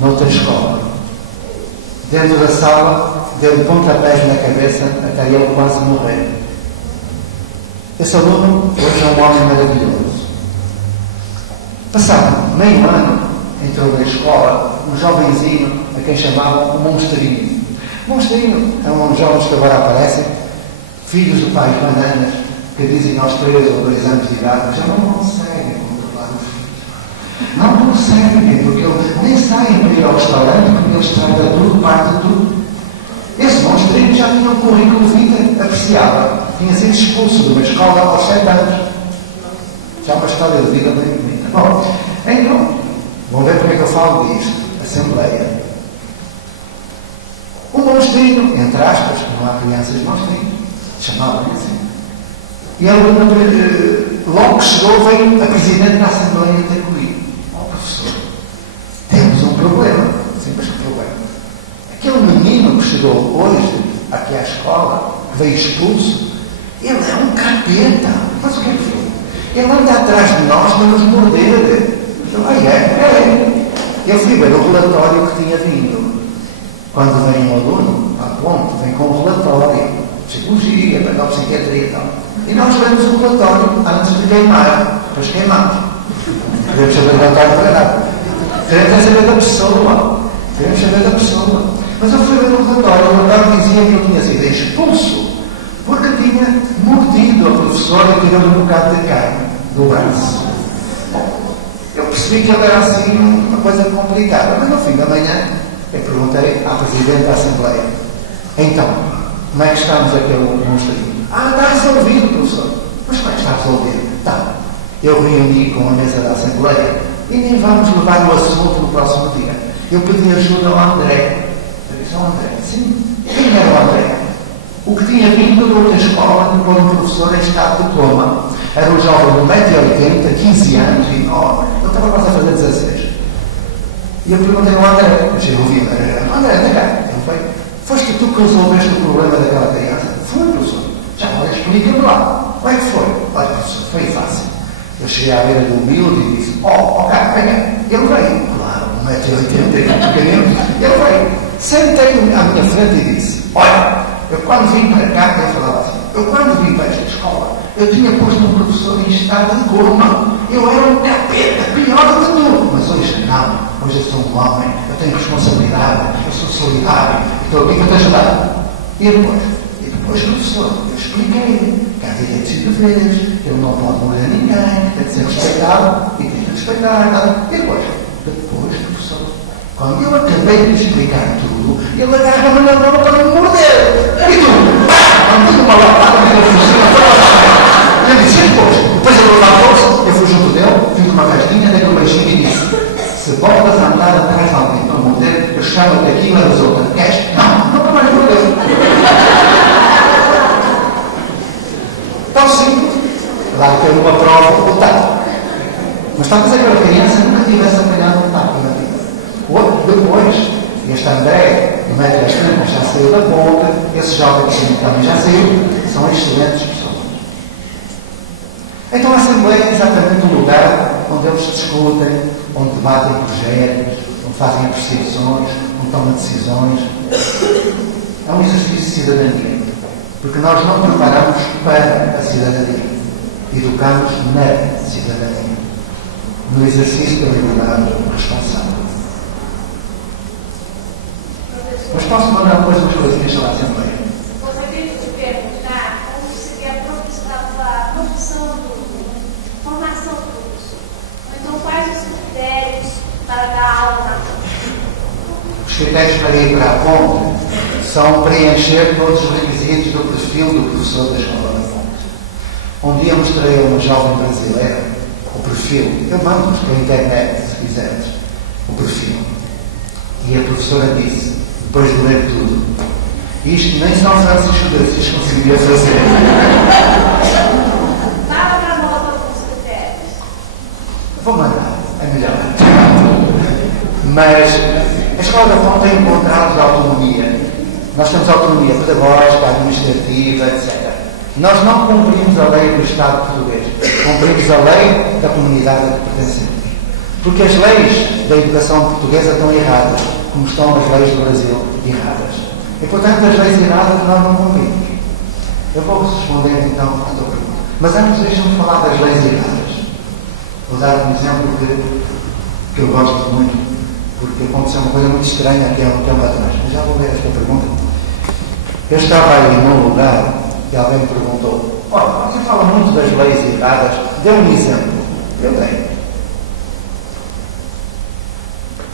noutra escola. Dentro da sala, deu-lhe pontapés na cabeça até ele quase morrer. Esse aluno hoje é um homem maravilhoso. Passado meio ano, entrou na escola um jovenzinho a quem chamavam o Monstrinho. Monstrinho é um jovens que agora aparecem, filhos de pais bananas, que dizem aos 3 ou 2 anos de idade, já não conseguem controlar os filhos. Não conseguem, porque eles nem saem para ir ao restaurante, porque eles tratam tudo, partem tudo. Esse Monstrinho já tinha um currículo vitae apreciável. Tinha sido expulso de uma escola aos 7 anos. Já uma história de vida bem bonita. Bom, então, vão ver porque é que eu falo disto. Assembleia. O Monstrinho, entre aspas, não há crianças Monstrinho, chamavam-lhe assim. E ele, logo que chegou, veio a presidente da Assembleia ter comigo. Professor, temos um problema. Sim, mas que problema? Aquele menino que chegou hoje aqui à escola, que veio expulso, ele é um capeta. Mas o que é que foi? Ele anda atrás de nós para nos morder. Eu, eu fui ver o relatório que tinha vindo. Quando vem um aluno, vem com um relatório, psicologia, para a psiquiatria e tal. E nós lemos o relatório antes de queimar. Depois queimamos. Queremos saber o relatório para nada. Queremos saber da pessoa. Queremos saber da pessoa. Mas eu fui ver o relatório dizia que eu tinha sido expulso porque tinha mordido a professora e tirou um bocado de carne do braço. Eu percebi que ele era assim uma coisa complicada, mas no fim da manhã eu perguntei à Presidente da Assembleia: então, como é que estamos aquele Monstrinho? Está resolvido, professor. Mas como é que está resolvido? Tá. Eu reuni com a mesa da Assembleia e nem vamos levar o assunto no próximo dia. Eu pedi ajuda ao André. Eu disse ao André: sim. Quem era o André? O que tinha vindo de outra escola de um professor em estado de coma. Era um jovem de 1,80 m, 15 anos, e enorme. Ele estava quase a fazer 16. E eu perguntei ao André, mas eu ouvi André, vem cá. Ele foi: foste tu que resolveste o problema daquela criança? Foi, professor. Já olha, explica-me lá. Como é que foi? Olha, professor, foi fácil. Eu cheguei à beira do humilde e disse: cá, vem cá. Ele veio. Claro, 1,80 m, pequenino. Ele veio. Sentei-me à minha frente e disse: olha, eu quando vim para cá, eu falava assim: Eu, quando vim para esta escola, eu tinha posto um professor em estado de coma. Eu era um capeta, pior de tudo. Mas hoje não. Hoje eu sou um homem, eu tenho responsabilidade, eu sou solidário, estou aqui para te ajudar. E depois, professor, eu expliquei-lhe que há direitos e deveres, que ele não pode morrer a ninguém, tem de ser respeitado e tem de respeitar. E depois, professor, quando eu acabei de explicar tudo, ele agarra-me na mão para me morder. E tu, quando tinha uma lapada, me deu fugir, ele disse, depois ele levantou-se, eu fui junto dele, fiz uma rasguinha, dei um beijinho e disse, se voltas a andar atrás de alguém para morder, eu chamo-te aqui e a resulta. Queres? Não mais morder. Então sim, lá ter uma prova, o tato. Mas talvez aquela criança nunca tivesse apanhado um tato na vida. Depois, este André, no médio das Campos, já saiu da ponta, esse jovem que também já saiu, são excelentes pessoas. Então a Assembleia é exatamente um lugar onde eles discutem, onde debatem projetos, onde fazem apreciações, onde tomam decisões. É um exercício de cidadania, porque nós não preparamos para a cidadania, educamos na cidadania, no exercício da liberdade responsável. Mas posso mandar depois umas coisinhas sobre a Assembleia? Gostaria de perguntar como seria a profissão do formação do professor. Então, quais os critérios para dar aula na ponte? Os critérios para ir para a ponte são preencher todos os requisitos do perfil do professor da Escola da Ponte. Um dia mostrei a uma jovem brasileira o perfil. Eu mando-vos pela internet, se quiseres, o perfil. E a professora disse, depois de ler tudo, isto nem São Francisco de Assis conseguiria fazer. Dá para nós alguns critérios. Vou mandar, é melhor. Mas a Escola da Ponte tem encontrados de autonomia. Nós temos autonomia pedagógica, administrativa, etc. Nós não cumprimos a lei do Estado português. Cumprimos a lei da comunidade a que pertencemos. Porque as leis da educação portuguesa estão erradas, como estão as leis do Brasil erradas. E, portanto, as leis erradas nós não cumprimos. Eu vou responder, então, à tua pergunta. Mas antes, deixa-me falar das leis erradas. Vou dar um exemplo que eu gosto muito, porque aconteceu uma coisa muito estranha aqui há um tempo atrás. Mas já vou ver esta pergunta. Eu estava aí num lugar e alguém me perguntou, olha, você fala muito das leis erradas, dê um exemplo. Eu dei.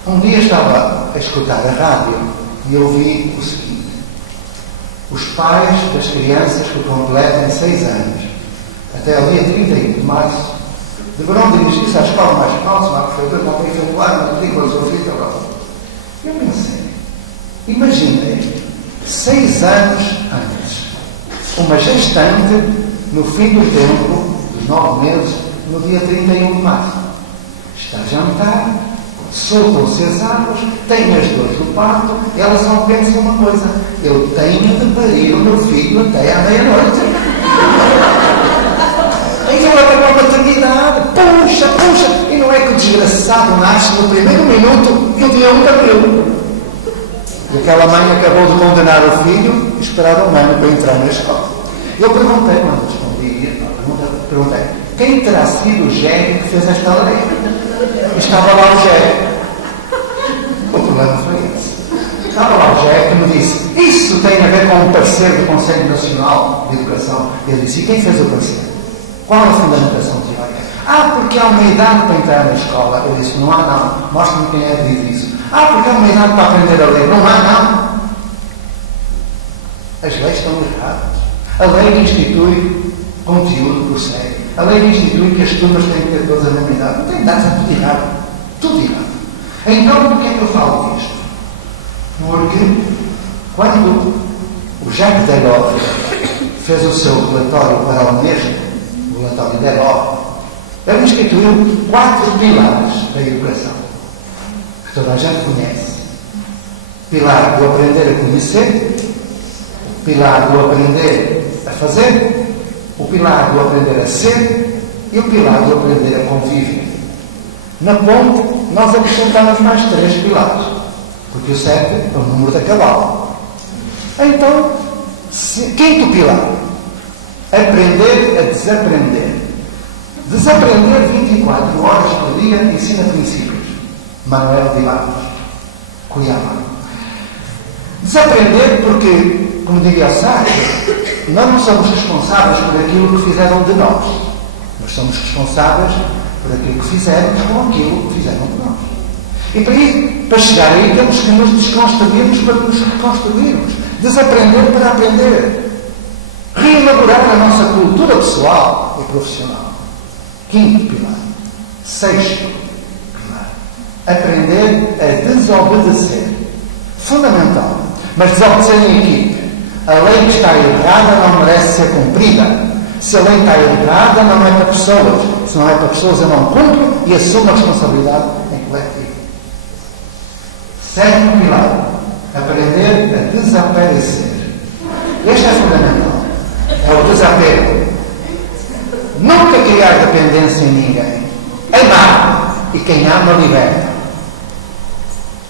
Um dia estava a escutar a rádio e ouvi o seguinte: os pais das crianças que completem 6 anos até ao dia 31 de março deverão dirigir-se à escola mais próxima, à prefeitura, para efetuar a matrícula do seu filho da prova. Eu pensei, imaginei 6 anos antes, uma gestante no fim do tempo, dos 9 meses, no dia 31 de março. Está a jantar, soltam-se as águas, têm as dores do parto, e ela só pensa uma coisa: eu tenho de parir o meu filho até à meia-noite. E ela está com a maternidade, puxa, e não é que o desgraçado nasce no primeiro minuto e o dia 1 de abril. E aquela mãe acabou de condenar o filho e esperar um ano para entrar na escola. Eu perguntei, quando respondi a perguntei, quem terá sido o gênio que fez esta lei? Estava lá o gênio. O problema foi esse. Estava lá o gênio que me disse, isso tem a ver com um parecer do Conselho Nacional de Educação. Eu disse, e quem fez o parecer? Qual é a fundamentação teórica? Porque há uma idade para entrar na escola. Eu disse, não há não. Mostre-me quem é que diz isso. Porque há uma idade para aprender a ler. Não há não. As leis estão erradas. A lei institui conteúdo por série. A lei institui que as turmas têm que ter todas a mesma idade. Não tem idade, está tudo errado. Tudo errado. Então, por que é que eu falo disto? Porque quando o Jacques Delors fez o seu relatório para o mesmo, o relatório Delors, ele instituiu 4 pilares da educação, que toda a gente conhece. Pilar do aprender a conhecer, o pilar do aprender a fazer, o pilar do aprender a ser e o pilar do aprender a conviver. Na ponte, nós acrescentamos mais 3 pilares, porque o 7 é o número da cabala. Então, quinto pilar, Aprender a desaprender. Desaprender 24 horas por dia ensina princípios. Manuel de Barros, Cuiabá. Desaprender porque, como diria o Sartre, nós não somos responsáveis por aquilo que fizeram de nós. Nós somos responsáveis por aquilo que fizemos com aquilo que fizeram de nós. E para chegar aí temos que nos desconstruirmos para nos reconstruirmos. Desaprender para aprender. Reelaborar a nossa cultura pessoal e profissional. 5º pilar. 6º pilar. Aprender a desobedecer. Fundamental. Mas desobedecer em equipe. A lei que está errada não merece ser cumprida. Se a lei está errada, não é para pessoas. Se não é para pessoas, eu não cumpro e assumo a responsabilidade em coletivo. 7º pilar. Aprender a desaparecer. Este é fundamental. É o desapego. Nunca criar dependência em ninguém. Amar. E quem ama, liberta.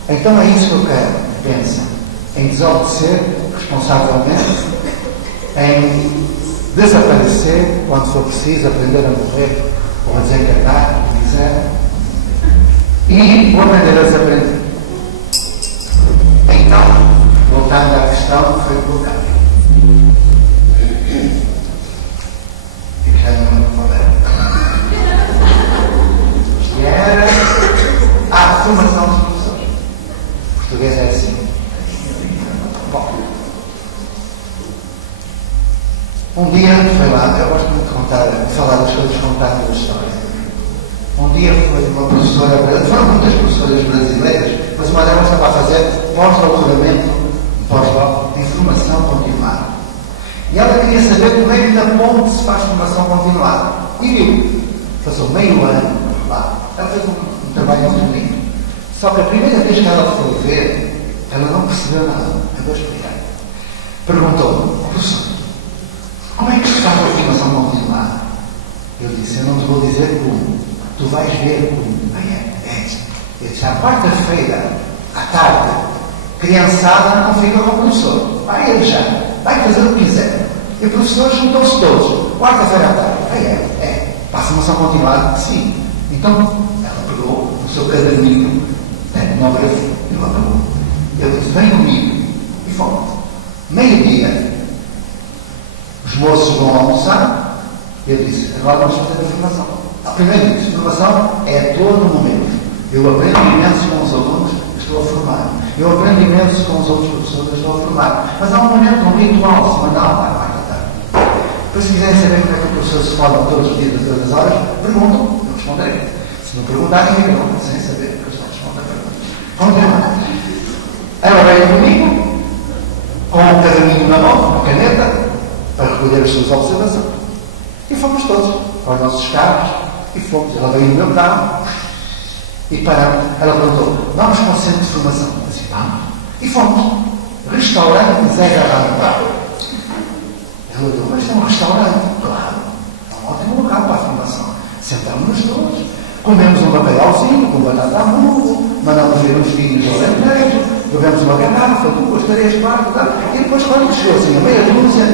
Então é isso que eu quero. Pensa. Em desobedecer responsavelmente. Em desaparecer quando for preciso, aprender a morrer ou a desencarnar, como quiser. E vou aprender a desaprender. Então, voltando à questão que foi colocada. Que era a formação dos professores. O português é assim. Bom, um dia foi lá, eu gosto muito de falar das coisas contadas da história. Um dia foi uma professora brasileira, foram muitas professoras brasileiras, mas uma delas estava a fazer pós-doutoramento, em formação continuada. E ela queria saber como é que na ponte se faz formação continuada. E viu. Passou meio ano lá. Ela fez um trabalho muito lindo. Só que a primeira vez que ela foi ver, ela não percebeu nada. Eu vou explicar. Perguntou-me, professor, como é que se faz a formação continuada? Eu disse, eu não te vou dizer como. Tu vais ver como. Eu disse, à quarta-feira, à tarde, criançada não fica com o professor. Vai ele já. Vai fazer o que quiser. E o professor juntou-se todos. Quarta-feira à tarde. Para a formação continuada? Sim. Então, ela pegou o seu caderninho de etnografia e ela pegou. Eu disse, vem comigo. E fomos. Meio-dia. Os moços vão almoçar. Eu disse, agora vamos fazer a formação. Primeiro disse, a formação é a todo momento. Eu aprendo imenso com os alunos que estou a formar. Eu aprendo imenso com os outros professores que estou a formar. Mas há um momento, um ritual semanal à quarta-tarde. Depois, se quiserem saber como é que o professor se forma todos os dias, todas as horas, perguntam, eu responderei. Se não perguntarem, perguntam, sem saber, porque eu só respondo a pergunta. Continuar. Ela veio comigo, com um caderninho na mão, uma caneta, para recolher as suas observações. E fomos todos para os nossos carros, e fomos. Ela veio no meu carro, e paramos. Ela perguntou, vamos para o centro de formação? Eu disse, vamos. E fomos. Restaurante Zé Garranta. Ela disse, mas é um restaurante. Claro. É um ótimo local para a formação. Sentámos-nos todos. Comemos um bacalhauzinho com batata a murro. Mandámos ver uns vinhos ao alentejo. Bebemos uma garrafa, 2, 3, 4. E depois, quando chegou assim a meia dúzia,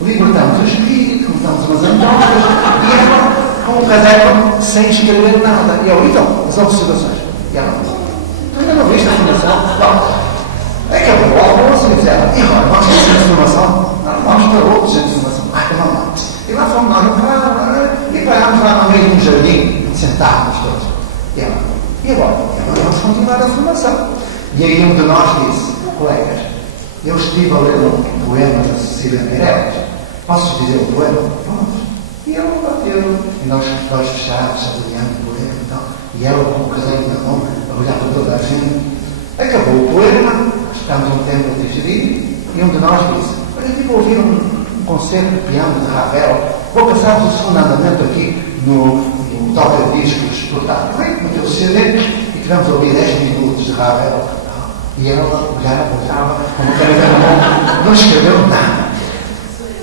libertamos o espírito, começamos umas andotas. E ela, com um caderno, sem escrever nada. E eu, então, as observações. E ela, tu ainda não viste a formação? Não. Acabou o almoço e disseram, e agora, vamos para o centro de formação? Não, vamos para outro centro de formação. Então vamos lá. E lá fomos nós, e parámos lá no meio de um jardim, sentávamos todos. E ela, e agora? Vamos continuar a formação. E aí um de nós disse, colegas, eu estive a ler um poema da Cecília Meirelles. Posso dizer o poema? Vamos. E ela bateu, e nós fechados, saboreando o poema e tal. E ela com o caderno na mão, a olhar para toda a gente. Acabou o poema, estamos um tempo a digerir, e um de nós disse, olha, eu tive a ouvir um concerto de piano de Ravel, vou passar-vos o segundo andamento aqui no toca-discos portátil. No teu CD, e tivemos a ouvir 10 minutos de Ravel. E ela olhava, como carregando a mão, não escreveu nada.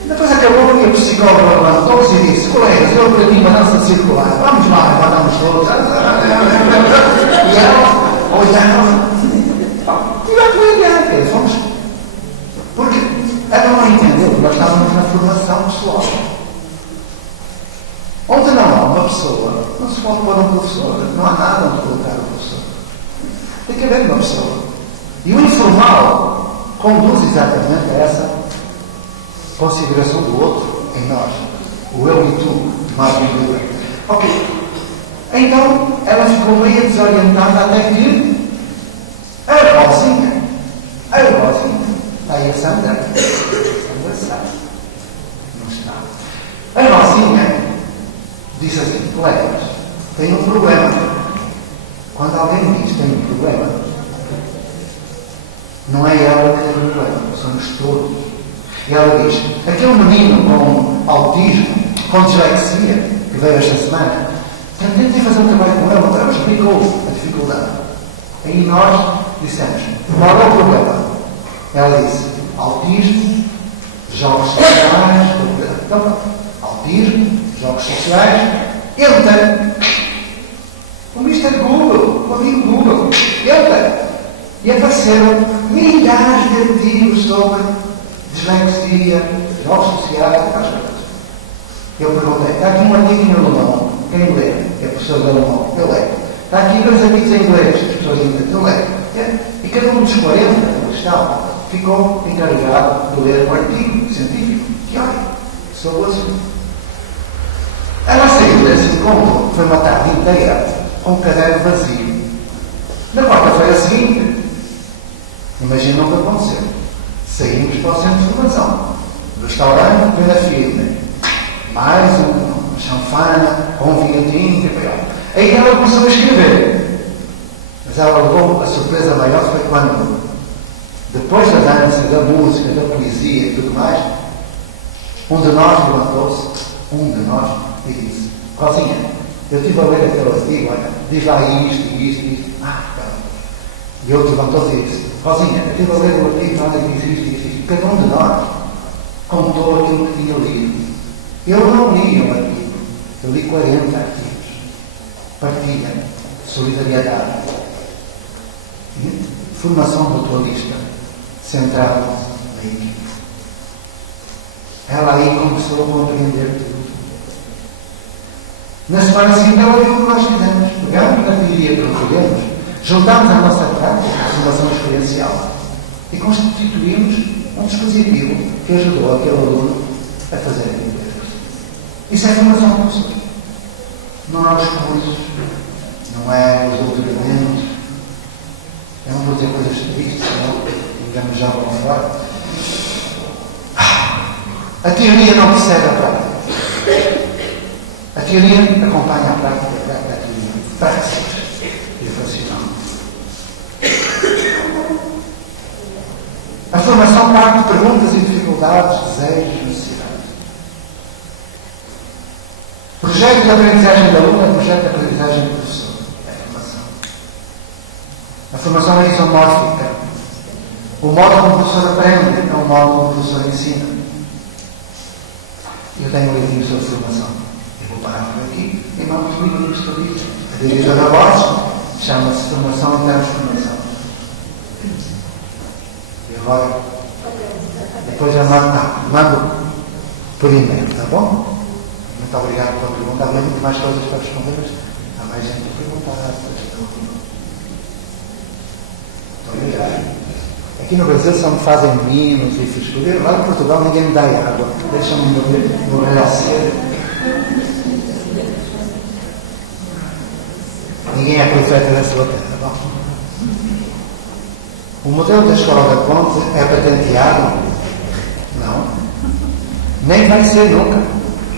Depois acabou e a psicóloga levantou-se e disse, colegas, eu aprendi uma dança circular, vamos lá, mandamos todos. E ela olhava, e lá foi adiante, fomos. Porque ela não entendeu que nós estávamos na formação pessoal. professor. Não há nada onde colocar o professor. Tem que haver uma pessoa. E o informal conduz exatamente a essa consideração do outro em nós. O eu e tu, mais um. Ok. Então, ela ficou meio desorientada até que a Rosinha, está aí a Sandra sabe, não está. A Rosinha disse assim: colegas, tenho um problema. Quando alguém diz tem um problema, não é ela que tem um problema, somos todos. E ela diz: aquele menino com autismo, com dislexia, que veio esta semana, tentei fazer um trabalho com ele, ela explicou a dificuldade. Aí nós dissemos: qual é o problema? Ela disse: autismo, jogos sociais, então, autismo, jogos sociais, ele tem. O Mr. Google, o amigo Google, ele tem. E apareceram milhares de artigos sobre dislexia, jogos sociais, aquelas coisas. Eu perguntei: está aqui um artigo em alemão, quem lê? É professor de alemão, eu leio. Está aqui dois artigos em inglês, as pessoas dizem, eu leio. E cada um dos 40 que estão ficou encarregado de ler um artigo científico. Que olha, sobre o assunto. Ela saiu desse encontro, foi uma tarde inteira, com um caderno vazio. Na quarta-feira seguinte, imagina o que aconteceu. Saímos para o centro de formação. Restaurante, Pena Firme. Mais uma chanfana, com um vinhotinho, aí ela começou a escrever. Mas ela levou a surpresa maior foi quando, depois da dança, da música, da poesia e tudo mais, um de nós levantou-se, e disse: Rosinha, eu estive a ler aquele artigo, olha, diz lá isto. Tá. E outro levantou-se e disse: Rosinha, eu estive a ler o artigo, olha, diz isto. Cada um de nós contou aquilo que tinha lido. Eu não li um artigo, eu li 40 artigos. Partilha, solidariedade, formação mutualista, centrada na equipe. Ela aí começou a compreender tudo. Na semana seguinte ela viu o que nós fizemos. Pegamos na teoria que recolhemos, juntámos a nossa prática, a formação experiencial, e constituímos um dispositivo que ajudou aquele aluno a fazer a inglês. Isso é formação professor. Não é os cursos, não é os doutoramentos. Eu não vou dizer coisas tristes, senão digamos já vão falar. A teoria não precede a prática. A teoria acompanha a prática da teoria. Praxis educacional. A formação parte de perguntas e dificuldades, desejos, necessidades. Projeto de aprendizagem da aluno é projeto de aprendizagem do professor. É a formação. A formação é isomórfica. O modo como o professor aprende é o modo como o professor ensina. Eu tenho um livrinho sobre formação. Eu vou parar por aqui e vamos livrinhos que eu digo. A direita da voz chama-se Formação em Termos de Formação. E agora, depois eu mando por e-mail, tá bom? Muito obrigado pela pergunta. Havia muito mais coisas para responder, mas há mais gente a perguntar. Muito obrigado. Aqui no Brasil só me fazem mimos e frescura. Lá em Portugal ninguém me dá água. Deixam-me morrer à sede. Ninguém é profeta da sua terra. Bom. O modelo da Escola da Ponte é patenteado? Não. Nem vai ser nunca.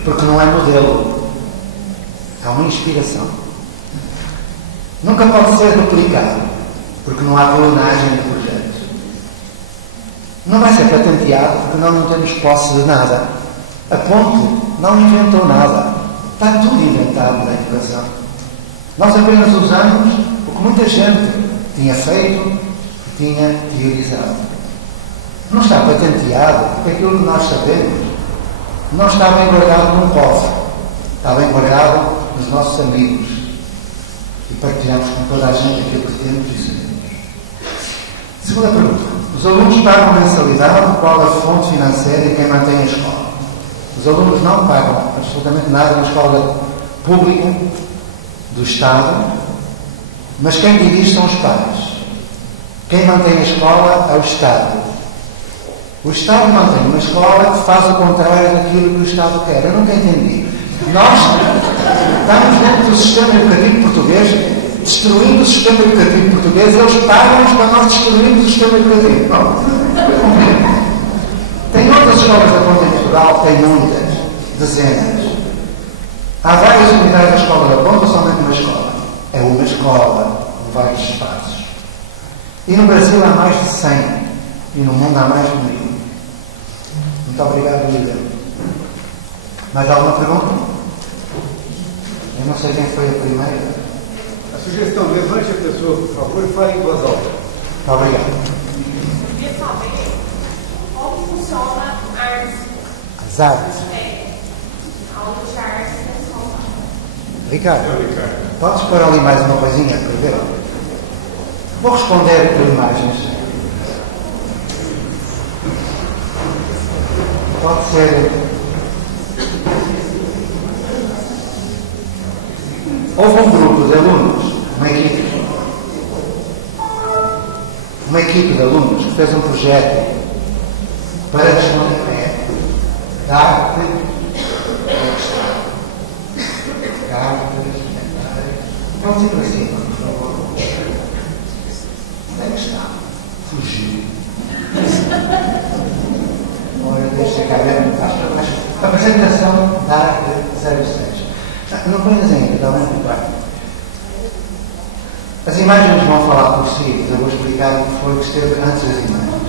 Porque não é modelo. É uma inspiração. Nunca pode ser duplicado. Porque não há clonagem de projetos. Não vai ser patenteado porque nós não temos posse de nada. A Ponte não inventou nada. Está tudo inventado na educação. Nós apenas usamos o que muita gente tinha feito e tinha teorizado. Não está patenteado porque aquilo que nós sabemos não está bem guardado num cofre. Está bem guardado nos nossos amigos. E partilhamos com toda a gente aquilo que temos e sabemos. Segunda pergunta. Os alunos pagam mensalidade, qual a fonte financeira e quem mantém a escola? Os alunos não pagam absolutamente nada na escola pública do Estado, mas quem dirige são os pais. Quem mantém a escola é o Estado. O Estado mantém uma escola que faz o contrário daquilo que o Estado quer. Eu nunca entendi. Nós estamos dentro do sistema educativo português, destruindo o sistema educativo português, e eles pagam-nos para nós destruirmos o sistema educativo. Tem outras escolas da Ponta em Portugal, tem muitas, dezenas. Há várias unidades da Escola da Ponta, ou somente uma escola? É uma escola, com vários espaços. E no Brasil há mais de 100, e no mundo há mais de 1000. Muito obrigado, Lívia. Mais alguma pergunta? Eu não sei quem foi a primeira. A sugestão, levante a pessoa, por favor, e fale em voz alta. Muito obrigado. Eu queria saber como funciona As artes. a aula de artes na escola. Ricardo, podes pôr ali mais uma coisinha para ver? Vou responder por imagens. Pode ser. Houve um grupo de alunos, uma equipe de alunos que fez um projeto para responder da arte Vamos ir para cima, por favor. Onde é que está? Fugiu. Ora, deixa cá ver. Apresentação da arte 06. Não ponhas ainda, está bem preparado. As imagens vão falar por si, mas eu vou explicar o que foi que esteve antes das imagens.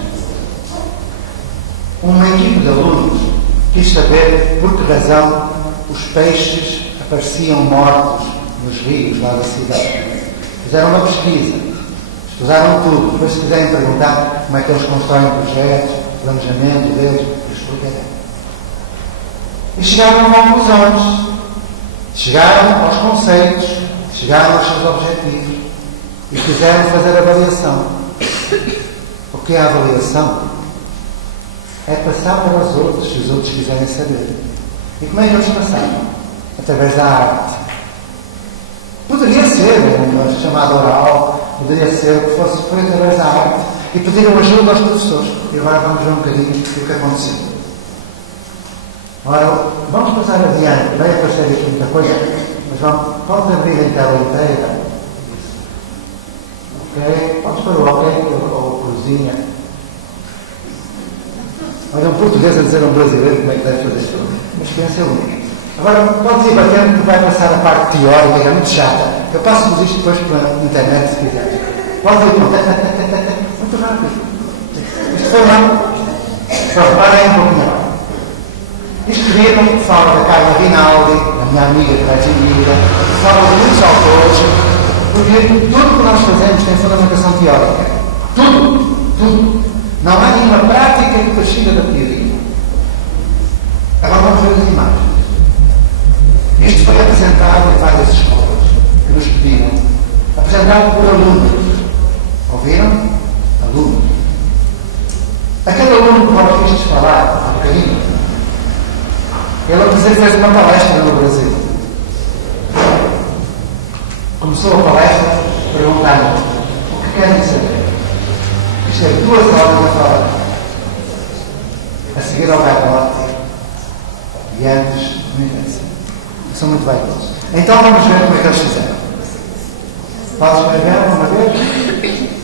Uma equipe de alunos quis saber por que razão os peixes apareciam mortos nos rios lá da cidade. Fizeram uma pesquisa, estudaram tudo. Depois, se quiserem perguntar como é que eles constroem projetos, planejamento deles, eu explicarei. E chegaram a conclusões, chegaram aos conceitos, chegaram aos seus objetivos e quiseram fazer avaliação. O que é a avaliação? É passar para os outros, se os outros quiserem saber. E como é que eles passaram? Através da arte. Poderia ser uma chamada oral, poderia ser o que fosse, foi através da arte. E pediram ajuda aos professores. E agora vamos ver um bocadinho o que aconteceu. Ora, vamos passar adiante. Vai aparecer aqui muita coisa, mas pode abrir a tela inteira. Ok? Podes pôr o ok ou cruzinha. Olha, um português a dizer a um brasileiro como é que deve fazer isto. Uma experiência única. Agora, podes ir batendo, porque vai passar a parte teórica, que é muito chata. Eu passo-vos isto depois pela internet, se quiser. Podes ir muito rápido. Isto foi lá. Reparem um pouquinho lá. Isto viram, fala da Carla Rinaldi, da minha amiga que vai amiga, fala de muitos autores, porque tudo que nós fazemos tem fundamentação teórica. Tudo. Não há nenhuma prática que fascina da teoria. Agora vamos ver as imagens. Isto foi apresentado em várias escolas que nos pediram. Apresentado por alunos. Ouviram? Alunos. Aquele aluno que nós vimos falar há um bocadinho, ele fez uma palestra no Brasil. Começou a palestra perguntando o que querem saber. Isto é 2 horas a falar. A seguir ao garrote e antes não interessa. São muito vaidosos. Então vamos ver como é que eles fizeram. Podes escrever uma vez?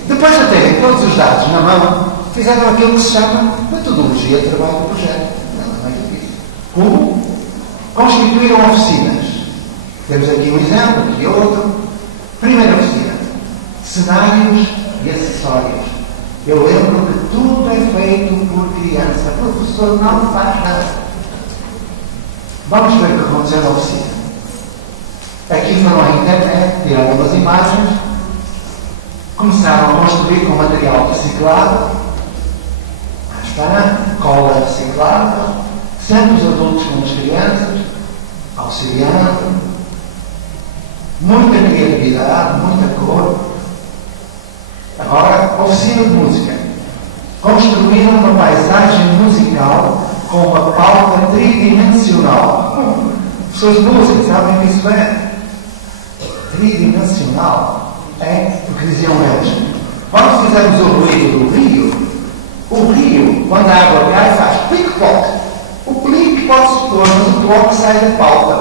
Depois de terem todos os dados na mão, fizeram aquilo que se chama metodologia de trabalho do projeto. Não é difícil. Como? Constituíram oficinas. Temos aqui um exemplo, aqui outro. Primeira oficina. Cenários e acessórios. Eu lembro que tudo é feito por criança. O professor não faz nada. Vamos ver o que aconteceu na oficina. Aqui foram à internet, tiraram as imagens, começaram a construir com material reciclado, cola reciclada, sempre os adultos com as crianças, auxiliando, muita criatividade, muita cor. Agora, oficina de música. Construíram uma paisagem musical com uma pauta tridimensional. Pessoas de música sabem o que isso é? tridimensional. Porque diziam eles, quando fizemos o ruído do rio, o rio, quando a água cai, faz pique-poque. O plique pode-se pôr, mas o bloco sai da pauta.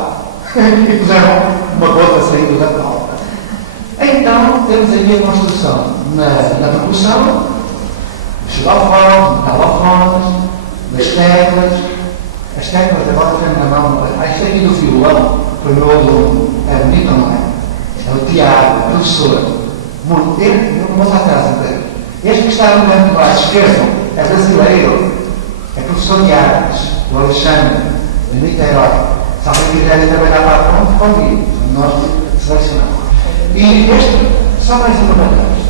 E puseram uma gota saindo da pauta. Então, temos aqui a construção na percussão, os xilofones, metalofones, nas teclas. As teclas agora têm na mão. Isto aqui do violão, para o meu aluno, é bonito, não é? É o Tiago, professor. Vamos atrás um bocadinho. Este que está no canto lá esquerdo é brasileiro, é professor de artes, do Alexandre, de Niterói. Se alguém quiser trabalhar para a frente, pode ir. Nós selecionamos. E este, só mais uma vez.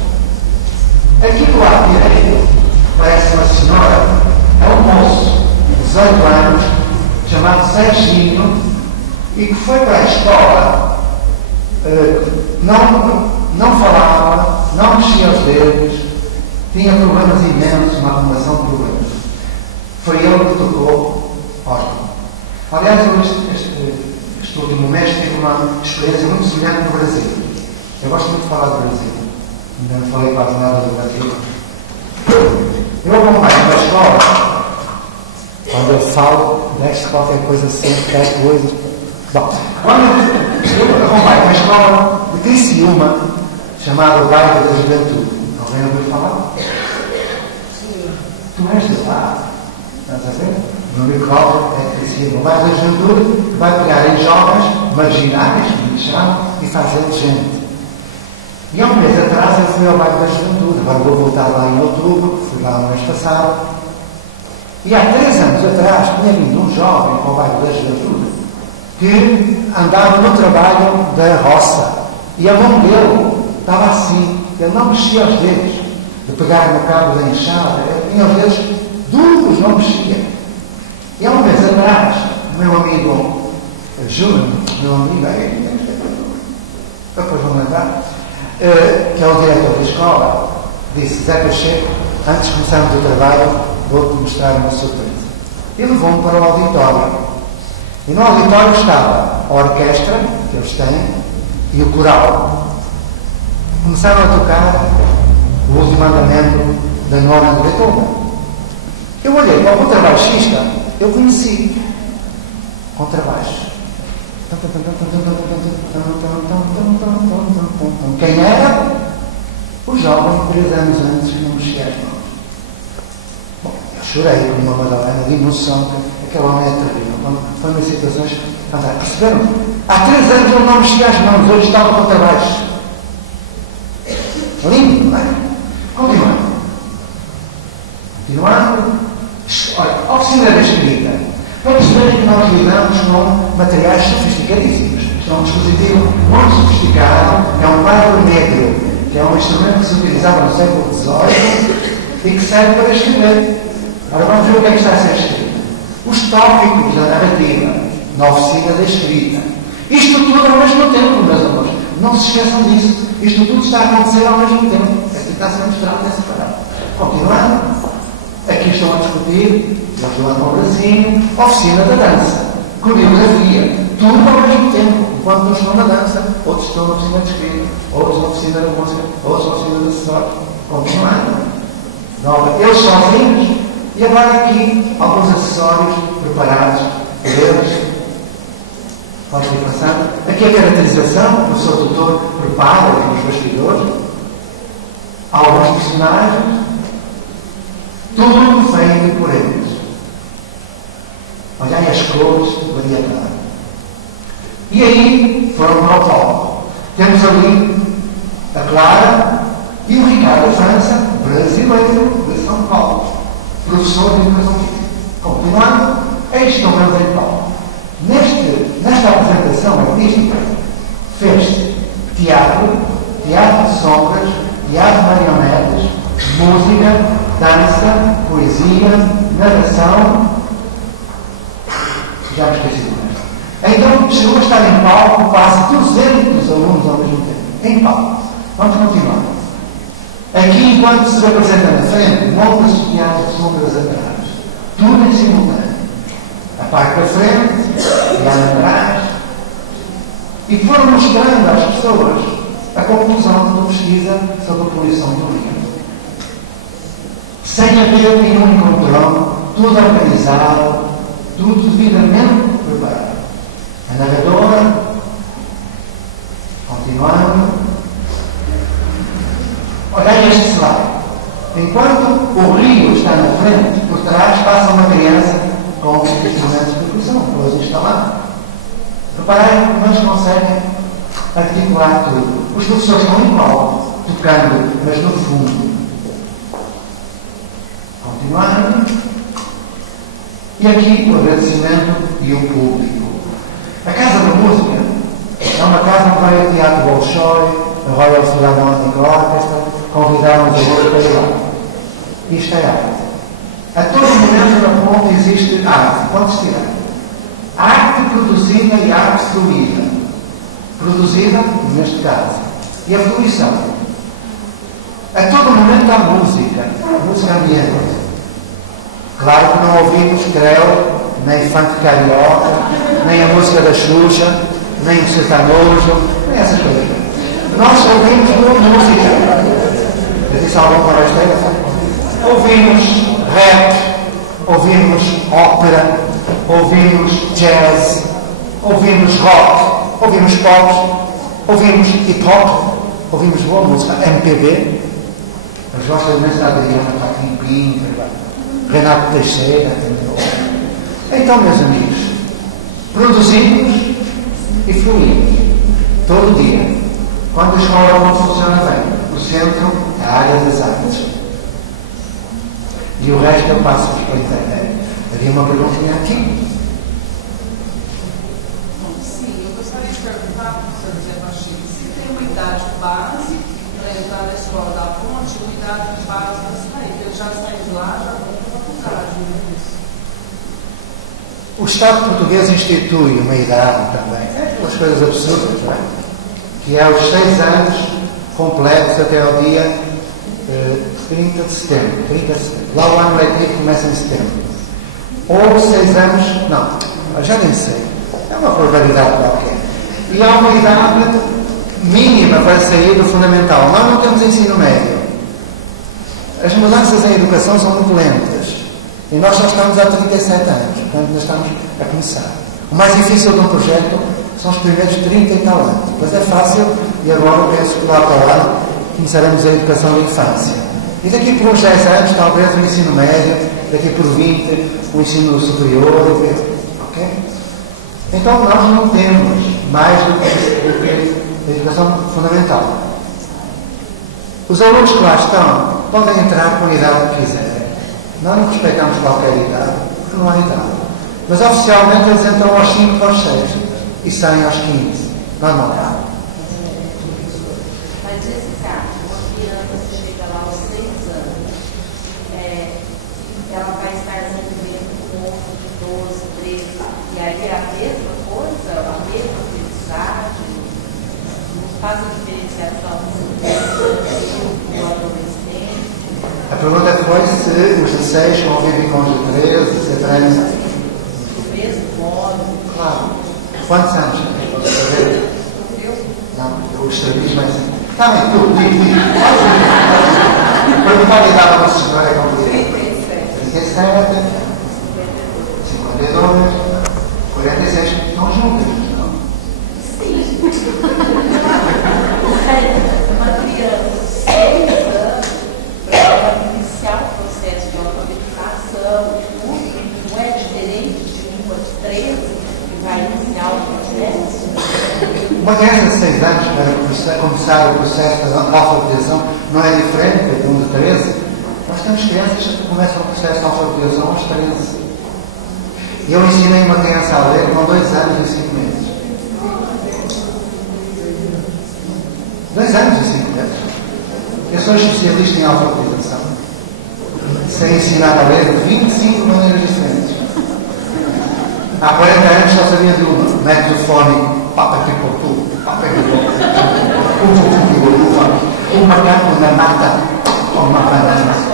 Aqui do lado direito, parece uma senhora, é um moço de 18 anos, chamado Serginho, e que foi para a escola, não falava, não mexia os dedos, tinha problemas imensos, uma acumulação de problemas. Foi ele que tocou órgão. Aliás, este último mês tive uma experiência muito semelhante no Brasil. Eu gosto muito de falar do Brasil. Ainda não falei quase nada do Brasil. Eu acompanho na escola, quando eu falo, deixo qualquer coisa sempre, qualquer coisa. Bom, quando eu acompanho uma escola de Criciúma, chamada o Bairro da Juventude. Alguém ouviu falar? Tu és de lá. Estás a ver? No micrófono é de Criciúma. O Bairro da Juventude que vai pegar em jovens marginais, como se chamam, e fazer gente. E há um mês atrás eu fui ao Bairro da Juventude. Agora vou voltar lá em outubro, fui lá no mês passado. E há 3 anos atrás tinha vindo um jovem ao Bairro da Juventude que andava no trabalho da roça. E a mão dele estava assim. Ele não mexia os dedos de pegar no cabo da enxada. Ele tinha os dedos duros, não mexia. E há um mês atrás, o meu amigo Júnior, meu amigo, depois vou lembrar, que é o diretor da escola, disse: Zé Pacheco, antes de começarmos o trabalho, vou-te mostrar uma surpresa. E levou-me para o auditório. E no auditório estava a orquestra, que eles têm, e o coral. Começaram a tocar o último andamento da nona de Beethoven. Eu olhei para o contrabaixista, eu conheci. Contrabaixo. Quem era? O jovem, 3 anos antes, que não mexia as mãos. Bom, eu chorei com uma madalena de emoção, aquele homem é terrível. Foi uma situação fantástica. Perceberam? Há 3 anos ele não mexia as mãos, hoje estava contra baixo. Lindo, não é? Continuando. Olha, oficina da escrita. Para perceberem que nós lidamos com materiais sofisticadíssimos. Isto é um dispositivo muito sofisticado, é um quadro negro, que é um instrumento que se utilizava no século XVIII e que serve para escrever. Agora vamos ver o que é que está a ser escrito. Os tópicos da narrativa na oficina da escrita. Isto tudo ao mesmo tempo, meus amores. Não se esqueçam disso. Isto tudo está a acontecer ao mesmo tempo. Aqui está a ser mostrado nessa parada. Continuando. Aqui estão a discutir, eles lá no Brasil, oficina da dança, coreografia, tudo ao mesmo tempo. Enquanto uns estão na dança, outros estão na oficina de escrita, outros na oficina da música, outros na oficina de acessórios. Continuando. Eles sozinhos, e agora aqui alguns acessórios preparados por eles. Pode ir passando. Aqui a caracterização, o professor tutor prepara os bastidores, alguns personagens, tudo feito por eles. Olhai as cores variedade. E aí foram para o palco. Temos ali a Clara e o Ricardo França, brasileiro de São Paulo, professor de educação física. Continuando, eis que estão em palco. Nesta apresentação artística, fez teatro de sombras, teatro de marionetes, música, dança, poesia, narração. Já me esqueci do resto. Então chegou a estar em palco quase 200 alunos ao mesmo tempo. Em palco. Vamos continuar. Aqui, enquanto se apresenta na frente, monta-se o teatro de sombras atrás. Tudo em simultâneo. A parte da frente, e a atrás. E foram mostrando às pessoas a conclusão de uma pesquisa sobre a poluição do rio. Sem haver nenhum encontrão, tudo organizado, tudo devidamente preparado. A narradora, continuando, olhai este slide. Enquanto o rio está na frente, por trás passa uma criança com instrumentos de percussão, depois instalados. Reparem como eles conseguem articular tudo. Os professores estão igual, tocando, mas no fundo. Continuando. E aqui o agradecimento e o público. A Casa da Música é uma casa onde vai o Teatro Bolshoi, a Royal Philharmonic Orchestra, convidaram-nos a para ir lá. Isto é arte. A todo momento na ponta existe arte. Pode ser arte produzida e arte fluída. Produzida, neste caso. E a fruição. A todo momento há música. Música ambiente. Claro que não ouvimos creu, nem funk carioca, nem a música da Xuxa, nem o sertanojo, nem essas coisas. Nós ouvimos música. Eu disse algum para esta? Ouvimos rap, ouvimos ópera, ouvimos jazz, ouvimos rock, ouvimos pop, ouvimos hip hop, ouvimos boa música, MPB. Mas gostam imenso da Adriana Paquim Pinto, Renato Teixeira. Então, meus amigos, produzimos e fluímos todo dia. Quando a escola não funciona bem, o centro é a área das artes. E o resto eu passo-vos para a internet. Havia uma perguntinha aqui. Sim, eu gostaria de perguntar para o professor José Pacheco se tem uma idade base para entrar na escola da Ponte, uma idade base para sair. Eu já saí de lá, já vou para a faculdade. O Estado português institui uma idade também. É aquelas coisas absurdas, não é? Que é os 6 anos completos até ao dia 30 de setembro. Lá o ano letivo começa em setembro. Ou 6 anos, não, já nem sei. É uma probabilidade qualquer. E há uma idade mínima para sair do fundamental. Nós não temos ensino médio. As mudanças em educação são muito lentas. E nós só estamos há 37 anos. Portanto, nós estamos a começar. O mais difícil de um projeto são os primeiros 30 e tal anos. Depois é fácil e agora eu penso que lá para lá começaremos a educação da infância. E daqui por uns 10 anos, talvez o ensino médio, daqui por 20, o ensino superior, ok? Então nós não temos mais do que a educação fundamental. Os alunos que lá estão podem entrar com a idade que quiserem. Nós não respeitamos qualquer idade, porque não há idade. Mas oficialmente eles entram aos 5 ou aos 6 e saem aos 15. Normalmente. Mas nesse caso, uma criança chega lá aos 6 anos, ela vai estar desenvolvendo com 11, 12, 13, e aí é a mesma coisa, a mesma aprendizagem, não faz a diferenciação do adolescente. A pergunta foi se os 16 convivem com os 13, se aprendem. Do mesmo modo. Claro. Quantos anos? Não, o estrabismo é assim. Está bem, tu, diz. Perguntar a idade da nossa senhora é complicado. 37, 52, 46, estão juntas, não? Sim. Uma criança de 6 anos, para ela iniciar o processo de alfabetização, não é diferente de uma de 13, que vai iniciar o processo. Uma criança de 6 anos, para começar o processo de alfabetização, não é diferente de um de 13. Nós temos crianças que começam o processo de alfabetização aos 13. Eu ensinei uma criança a ler com 2 anos e 5 meses. 2 anos e 5 meses. Eu sou especialista em alfabetização. Sei ensinar a ler de 25 maneiras diferentes. Há 40 anos só sabia de uma. Método fónico. Papapipotu. Papapipotu. Um macaco na mata com uma banana.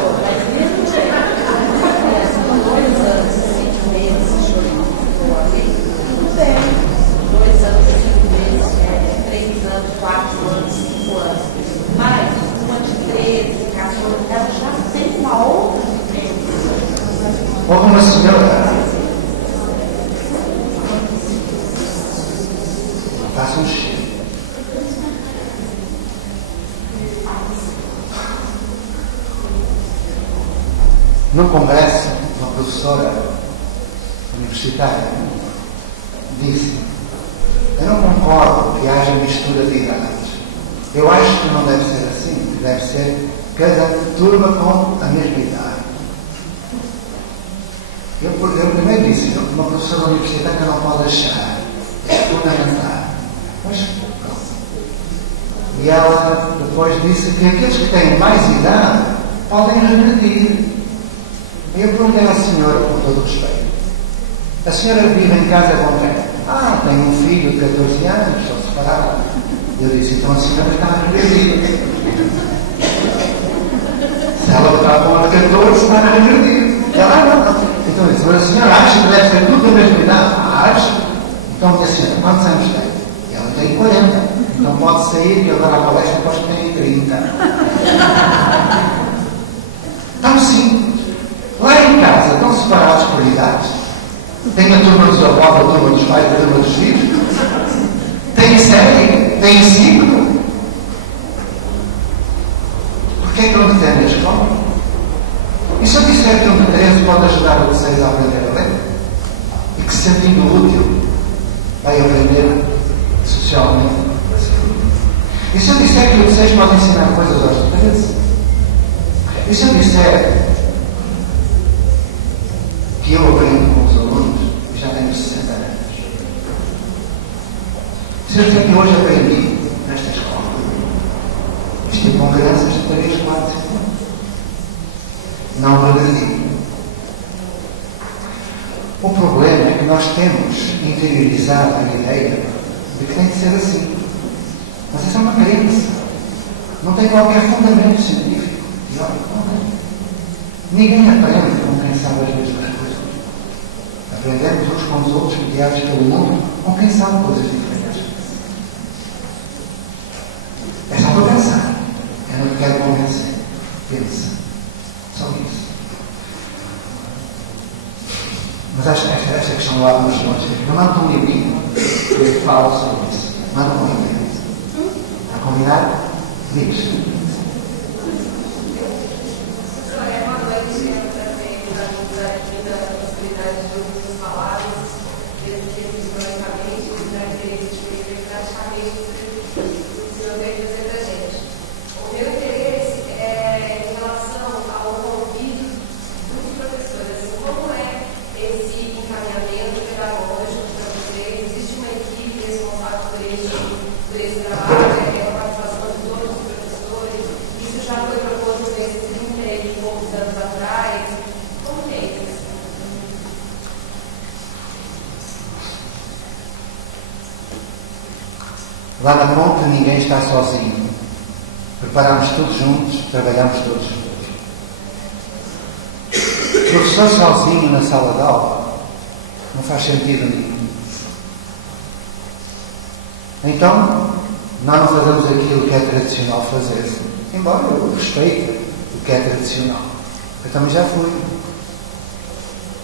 Houve uma senhora. Faça um cheiro. Num congresso, uma professora universitária disse: eu não concordo que haja mistura de idades. Eu acho que não deve ser assim, que deve ser cada turma com a mesma idade. Eu primeiro disse: uma professora universitária não pode achar, é fundamental. Mas pronto. E ela depois disse que aqueles que têm mais idade podem regredir. E eu perguntei à senhora, com todo o respeito: a senhora vive em casa com quem? Ah, tem um filho de 14 anos, só separado. Eu disse: então a senhora está a regredir. Se ela está com a de 14, está a regredir. Ela não. Então eu disse: mas a senhora acha que deve ter tudo da mesma idade? Ah, acha? Então, minha senhora, quantos anos tem? Ela tem 40. Então pode sair, que eu dar a palestra para os que têm 30. Tão simples. Lá em casa estão separados por idades. Tem a turma dos avós, a turma dos pais, a turma dos filhos. Tem série, tem ciclo. Porquê é que não defende a escola? E se eu disser que um de 13 pode ajudar o de 6 a aprender a ler? E que, se sentindo útil, vai aprender socialmente? E se eu disser que o de 6 pode ensinar coisas aos de 13? E se eu disser que eu aprendo com os alunos e já tenho 60 anos? Se eu disser que hoje aprendi nesta escola, estive com crianças de 3, 4 anos, não regredi. O problema é que nós temos interiorizado a ideia de que tem de ser assim. Mas isso é uma crença. Não tem qualquer fundamento científico. Teórico, não tem. Ninguém aprende com quem sabe as mesmas coisas. Aprendemos uns com os outros, guiados pelo mundo, com quem sabe coisas diferentes. É só para pensar. Eu não quero convencer. Pensa. Só isso. Mas esta questão lá nos longe. Eu mando um livrinho que fala sobre isso. Manda um livrinho. A convidar? Diz. Lá na ponte ninguém está sozinho. Preparamos todos juntos, trabalhamos todos juntos. O professor sozinho na sala de aula não faz sentido nenhum. Então, nós não fazemos aquilo que é tradicional fazer, embora eu respeite o que é tradicional. Eu também já fui.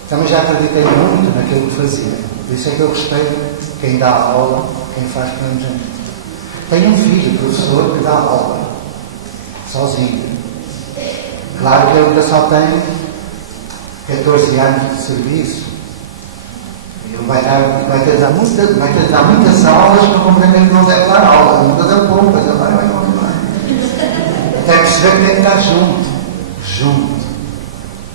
Também já acreditei muito naquilo que fazia. Por isso é que eu respeito quem dá aula, quem faz planejamento. Tenho um filho, professor, que dá aula, sozinho. Claro que ele ainda só tem 14 anos de serviço. Ele vai ter de dar muitas aulas para compreender que não deve dar aula. Nunca deu poucas, ele vai continuar. Até perceber que tem que estar junto.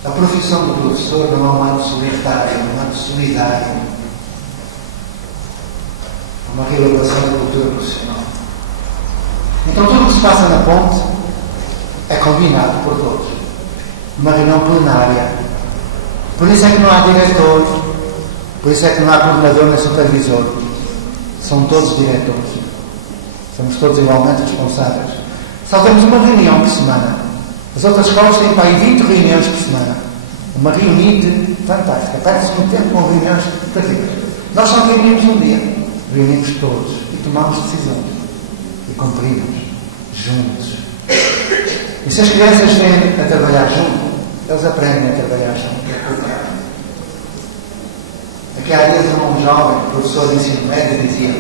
A profissão do professor não é um ato solitário, é um ato solidário. É uma reelaboração da cultura profissional. Então tudo o que se passa na ponte é combinado por todos. Uma reunião plenária. Por isso é que não há diretor, por isso é que não há coordenador nem supervisor. São todos diretores. Somos todos igualmente responsáveis. Só temos uma reunião por semana. As outras escolas têm para aí 20 reuniões por semana. Uma reunite fantástica. Perde-se muito tempo com reuniões terríveis. Nós só reunimos um dia. Reunimos todos e tomamos decisões. E cumprimos juntos. E se as crianças vêm a trabalhar junto, eles aprendem a trabalhar junto. Aqui há dias um jovem, professor de ensino médio, dizia: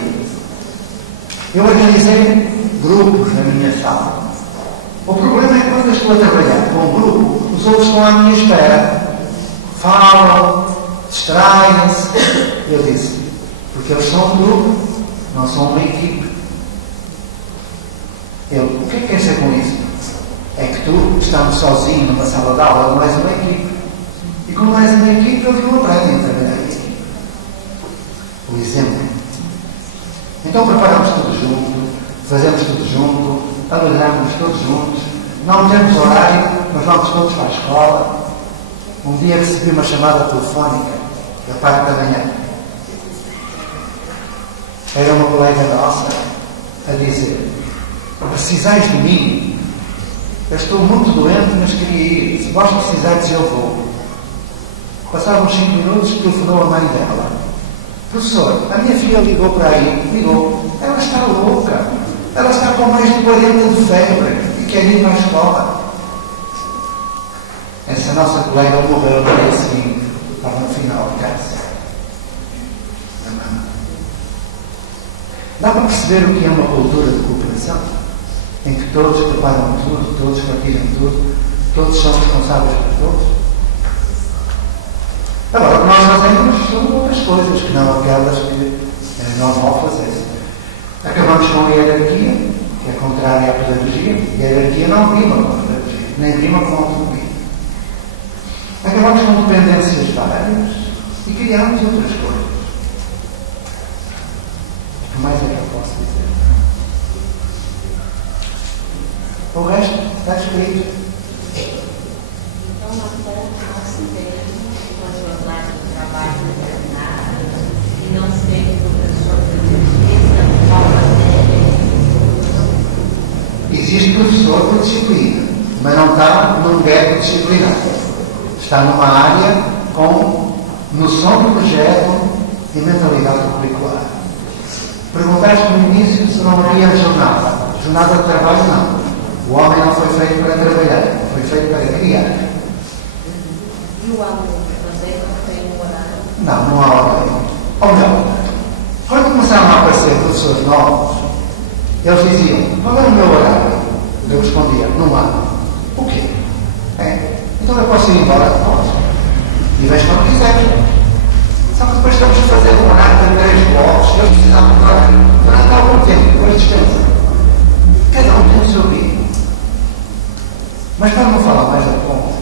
eu organizei grupos na minha sala. O problema é que quando eu estou a trabalhar com um grupo, os outros estão à minha espera. Falam, distraem-se. Eu disse: porque eles são um grupo, não são uma equipe. Ele: o que é que quer dizer com isso? É que tu, estando sozinho numa sala de aula, não és uma equipe. E como não és uma equipe, eles não aprendem a trabalhar em equipe. O exemplo. Então preparamos tudo junto, fazemos tudo junto, alegramos todos juntos, não temos horário, mas vamos todos para a escola. Um dia recebi uma chamada telefónica da parte da manhã. Era uma colega nossa a dizer: precisais de mim? Eu estou muito doente, mas queria ir. Se vós precisardes, eu vou. Passaram uns 5 minutos, telefonou a mãe dela: professor, a minha filha ligou para aí. Ligou. Ela está louca. Ela está com mais de 40 de febre e quer ir para a escola. Essa nossa colega morreu no dia seguinte. Estava no final de casa. Dá para perceber o que é uma cultura de cooperação? Em que todos preparam tudo, todos partilham tudo, todos são responsáveis por todos. Agora, o que nós fazemos são outras coisas que não aquelas que é normal fazer. Acabamos com a hierarquia, que é contrária à pedagogia, e a hierarquia não rima com a pedagogia, nem rima com a autonomia. Acabamos com dependências várias e criamos outras coisas. O que mais é que eu posso dizer? O resto está escrito. Então, nós consideramos que quando eu lá no trabalho determinado e não sei que o professor precisa qual matéria. Existe professor por disciplina, mas não está num gueto disciplinado. Está numa área com noção do projeto e mentalidade curricular. Perguntaste no início se não havia jornada. Jornada de trabalho, não. O homem não foi feito para trabalhar, foi feito para criar. E o aluno também não tem um horário? Não há horário. Ou melhor, quando começaram a aparecer professores novos, eles diziam: qual é o meu horário? Eu respondia: não há. O quê? Então eu posso ir embora? Posso. E vejo quando quiser. Só que depois estamos a fazer um horário de 3 blocos, eles precisavam de horário durante algum tempo, depois dispensa. Cada um tem o seu dia. Mas para não falar mais a ponto,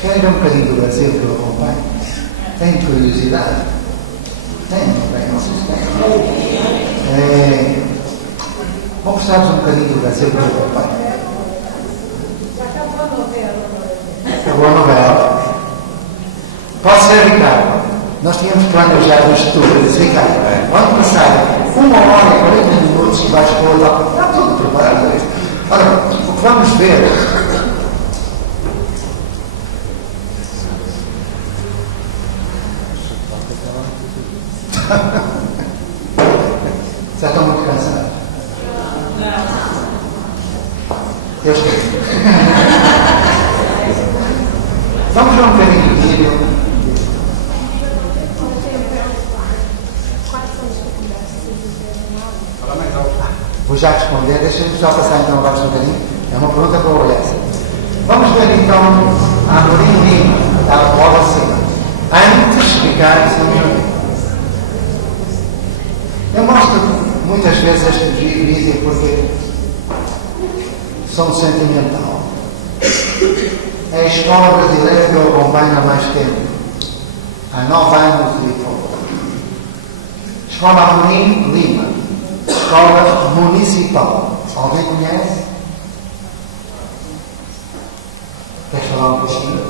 querem ver um bocadinho do Brasil que eu acompanho? Tenho curiosidade? Tenho, bem, não sei se tem. Vou mostrar-vos um bocadinho do Brasil que eu acompanho. Acabou a novela. Pode ser, Ricardo. Nós tínhamos planejado isto tudo. Eu disse: Ricardo, quando passar 1 hora e 40 minutos que vais pôr lá, está tudo preparado. Ora, o que vamos ver. Já estão muito cansados? Eu estou. Vamos ver um bocadinho do vídeo. Vou já responder, deixa-me já passar então agora um bocadinho. É uma pergunta boa essa. Vamos ver então a Amorim Lima, está logo acima. Antes de explicar isso, eu mostro muitas vezes este vídeo porque sou sentimental. É a escola brasileira que eu acompanho há mais tempo. Há 9 anos de Lisboa. Escola Amorim Lima. Escola municipal. Alguém conhece? Queres falar um pouquinho?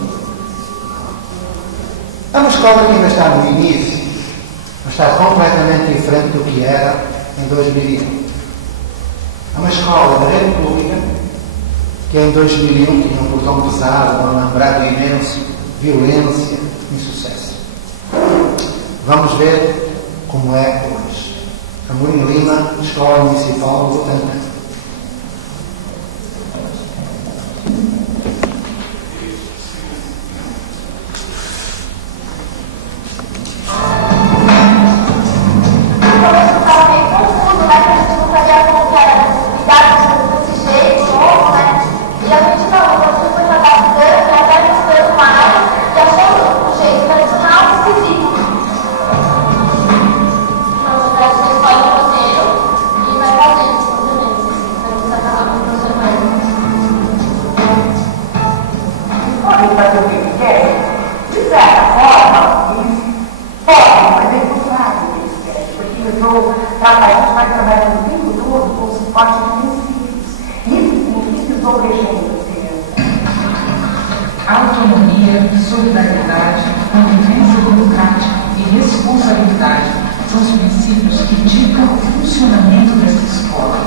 É uma escola que ainda está no início, mas está completamente diferente do que era em 2001. É uma escola da República que em 2001 tinha um portão pesado, um alambrado imenso, violência e insucesso. Vamos ver como é hoje. Amorim Lima, Escola Municipal do Butantã. fazer o que querem, de certa forma, eles podem, mas é contrário que eles querem, porque eu vou trabalhar, a gente vai trabalhando o tempo todo com o suporte de princípios. E esses princípios vão regendo as crianças. Autonomia, solidariedade, convivência democrática e responsabilidade são os princípios que ditam o funcionamento dessa escola.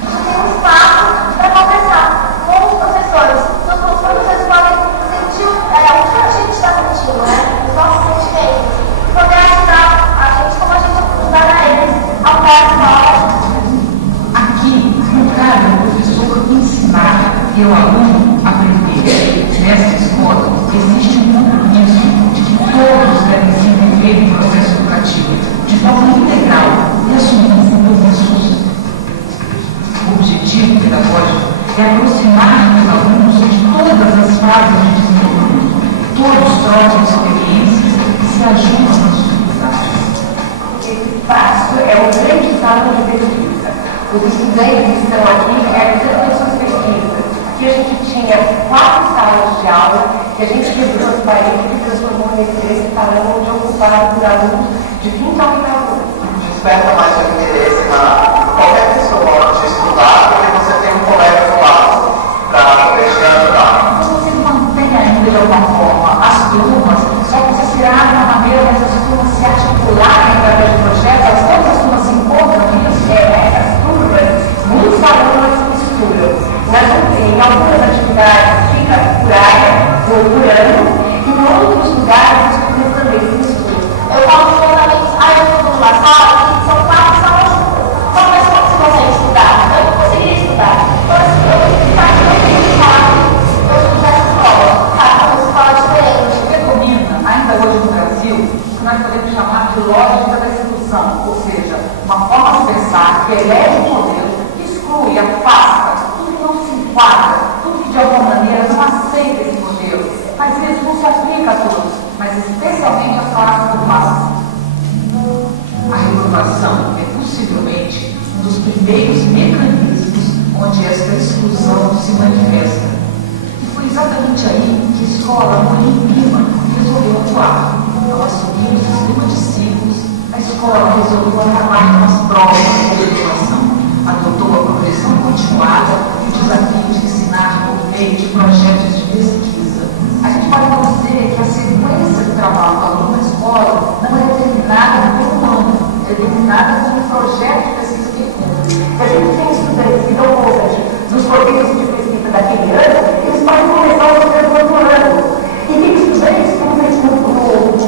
Tem um espaço para conversar com os professores. Os professores podem sentir o que a gente está sentindo, né? Os nossos sentimentos. E poder ajudar a gente como a gente ajudar a eles ao dar a escola. Aqui, não cabe ao professor ensinar e ao aluno aprender. Nessa escola, existe um compromisso de que todos devem se envolver no processo educativo de forma integral e assumir compromissos. O objetivo pedagógico é aproximar os alunos de todas as fases de desenvolvimento. Todos trocam experiências e se ajudam nas dificuldades. Esse espaço é um grande salão de pesquisa. Os estudantes que estão aqui realizando suas pesquisas. Aqui a gente tinha 4 salas de aula que a gente quebrou as paredes e transformou nesse salão onde ocupado por alunos de 20 a 30 anos. Desperta mais o interesse na qualquer pessoa de estudar, porque você tem um colega do lado para poder te ajudar. Mas você mantém ainda de alguma forma as turmas, só que você se abre uma maneira, mas as turmas se articularem através de projetos, as outras turmas se encontram aqui Essas turmas, muitos alunos se misturam. Em algumas atividades fica por área, por ano, e em outros lugares as turmas também se misturam. Eu falo de fundamentos, eu estudo numa sala, são 4 salas juntas. Só mais como você consegue estudar? Eu não conseguiria estudar. Então, assim, eu tenho que falar eu estudo nessa escola, sabe? Uma escola diferente. Predomina, ainda hoje no Brasil, o que nós podemos chamar de lógica da exclusão, ou seja, uma forma de pensar que eleva o modelo, que exclui, afasta, tudo que não se enquadra, tudo que de alguma maneira não aceita esse modelo. Mas isso não se aplica a todos, mas especialmente às classes populares. A reprovação é possivelmente um dos primeiros mecanismos onde esta exclusão se manifesta. E foi exatamente aí que a escola Moinho Lima resolveu atuar. Ao assumir o sistema de ciclos, a escola resolveu acabar com as provas de educação. Adotou a progressão continuada e o desafio de ensinar por meio de projetos de pesquisa. A gente pode dizer que a sequência do trabalho do aluno na escola não é determinada por um ano, é determinada por um projeto de pesquisa que cumpre. A gente tem estudantes que dão conta dos projetos de pesquisa daquele ano, eles podem começar o segundo ano. E tem estudantes que no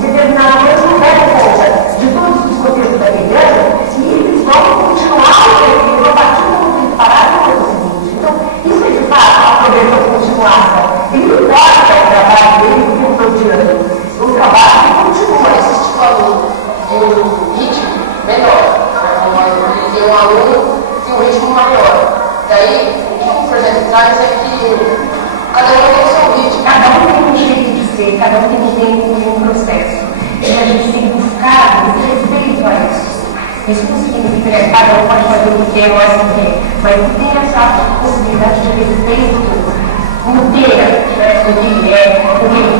determinado ano não deram conta de todos os conteúdos daquele ano e eles vão continuar a partir do momento parado no ano seguinte. Então, isso é de fato a progressão continuada. Ele não pode dar o trabalho dele o tempo todo de ano. O trabalho continua. Existe um aluno em um ritmo menor. Ele tem um aluno que tem um ritmo maior. Daí, o que o projeto traz é que cada um tem o seu ritmo. Cada um tem um jeito de ser, cada um tem um tempo e um processo. E a gente tem buscado respeito a isso. Isso não significa que cada um pode fazer o que quer, ou assim quer, mas tem essa possibilidade de respeito inteira, o que ele é, o que ele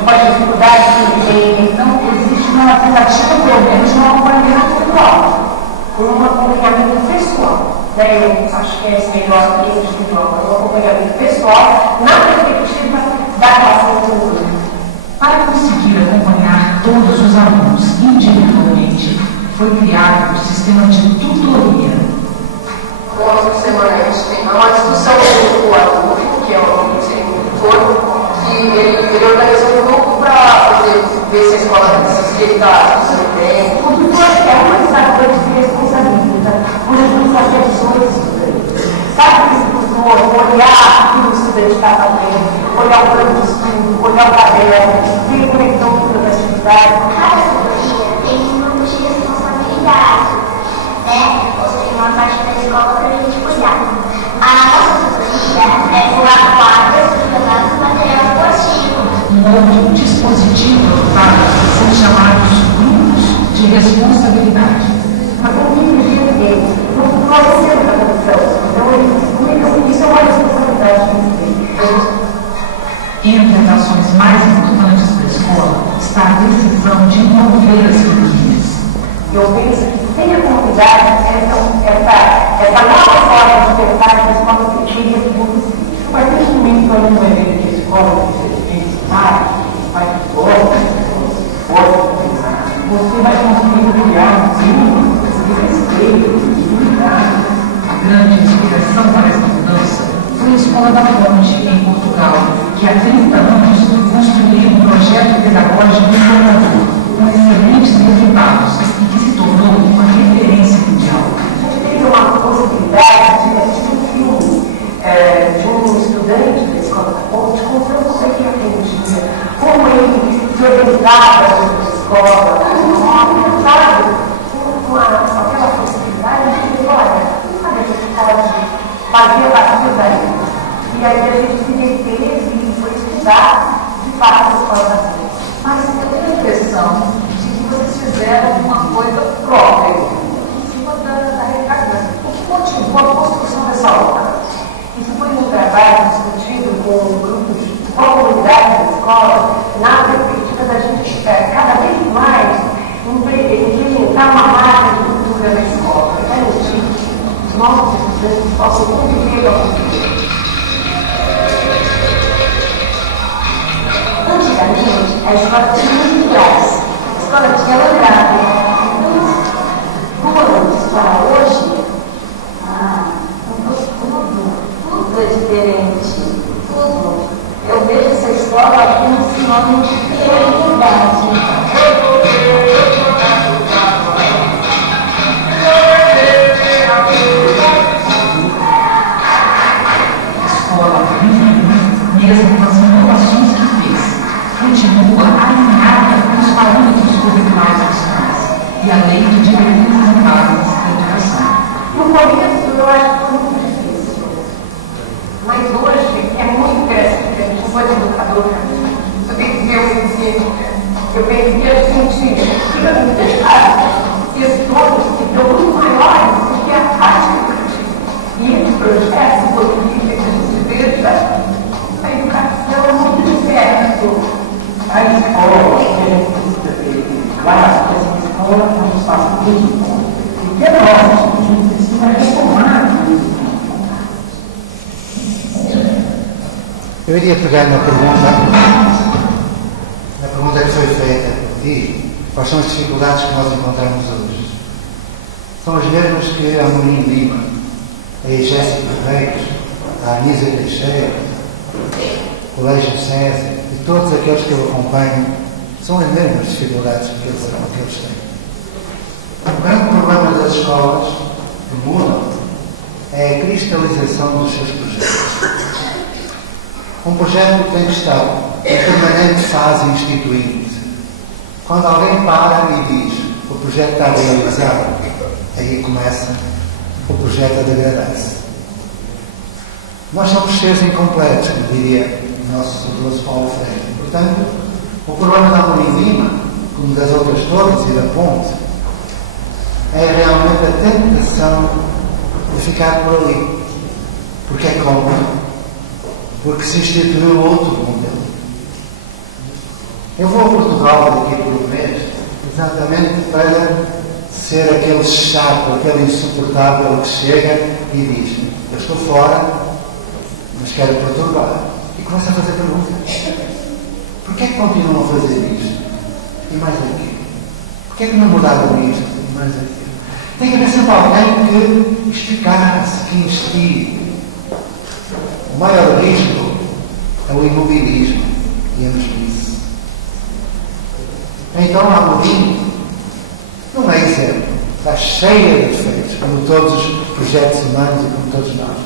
pode dificuldade que ele tem. Então, existe uma tentativa, pelo menos, de um acompanhamento individual. Um acompanhamento pessoal. Eu acho que é esse melhor que individual, um acompanhamento pessoal na perspectiva da classe pública. Para conseguir acompanhar todos os alunos individualmente, foi criado um sistema de tutoria. No nosso sistema, a gente tem uma discussão com o aluno, que é o tutor, que ele organizou um grupo para ver se a escola se ele está usando bem. O tutor é um administrador que se responsabiliza por as pessoas estudantes. Sabe que esse tutor olhar o que o estudante está fazendo, olhar o plano de estudo, olhar o caderno, ver conexão com todas as atividades. Cada tutoria tem um grupo de responsabilidade, né? Ou seja, uma parte da escola para a gente cuidar. A nossa tutoria é pular quadras e levar o material esportivo. Um outro dispositivo adotado são chamados grupos de responsabilidade. Mas eu não entendi ninguém. Não apareceu na condição. Então, isso é uma responsabilidade. Entre as ações mais importantes da escola está a decisão de envolver as famílias. Eu penso que sem a comunidade, essa nova forma de pensar que a escola precisa de muitos filhos. A partir do momento que eu não vejo que a escola precisa de pais que gostam, você vai conseguir criar um clima de respeito, de unidade. A grande inspiração para essa mudança foi a Escola da Ponte, em Portugal, que há 30 anos construiu um projeto pedagógico inovador, com excelentes resultados e que se tornou uma referência mundial. A gente teve uma possibilidade de assistir um filme de um estudante da Escola da Ponte contando como é que ele aprendia, como ele se organizava dentro da escola, sabe? Com aquela possibilidade de dizer, olha, sabe, a gente pode fazer a partir daí. E aí a gente se deteve e foi estudar de fato a Escola da Ponte. Mas eu tenho a impressão de que vocês fizeram uma coisa própria, em cima da realidade. O que motivou a construção dessa obra? Isso foi um trabalho discutido com grupos, com a comunidade da escola, na perspectiva da gente cada vez mais implementar uma marca de cultura na escola, para garantir que os nossos estudantes possam conviver com a cultura. Antigamente, a escola tinha muitos lugares. A escola tinha landrado. Então, do antes para hoje, tudo é diferente. Tudo. Eu vejo essa escola como um sinônimo de realidade. Mesmo com as inovações que fez, continua alinhada com os parâmetros curriculares nacionais e a lei de diretrizes básicas da educação. No começo eu acho que foi muito difícil, mas hoje é muito interessante. A gente não pode educador, eu tenho que ver o ensino. Eu penso que a gente fica com questões que estão muito maiores do que a prática educativa. E esse projeto possibilita que a gente veja a educação é muito certo. A escola, que a gente precisa ter claro, que essa escola é um espaço muito bom. E que é nosso, a gente precisa retomar isso. Eu iria pegar na pergunta que foi feita por ti. Quais são as dificuldades que nós encontramos hoje? São as mesmas que a Amorim Lima, a Jéssica Reis, a Anísia Teixeira, o Colégio César e todos aqueles que eu acompanho, são as mesmas dificuldades que eles têm. O grande problema das escolas do mundo é a cristalização dos seus projetos. Um projeto tem que estar em permanente fase instituinte. Quando alguém para e diz o projeto está realizado, aí começa o projeto a degradar-se. Nós somos seres incompletos, como diria o nosso saudoso Paulo Freire. Portanto, o problema da Amorim Lima, como das outras todas e da Ponte, é realmente a tentação de ficar por ali. Porque é cômodo. Porque se instituiu outro modelo. Eu vou a Portugal daqui por um mês, exatamente para ser aquele chato, aquele insuportável que chega e diz: eu estou fora, mas quero perturbar. E começa a fazer perguntas. Porquê é que continuam a fazer isto? E mais aquilo? Porquê é que não mudaram isto? E mais aquilo? Tem que haver sempre alguém que explicasse, que instigue. O maior risco é o imobilismo e a mesmice. Então a Amorim não é exemplo. Está cheia de defeitos, como todos os projetos humanos e como todos nós.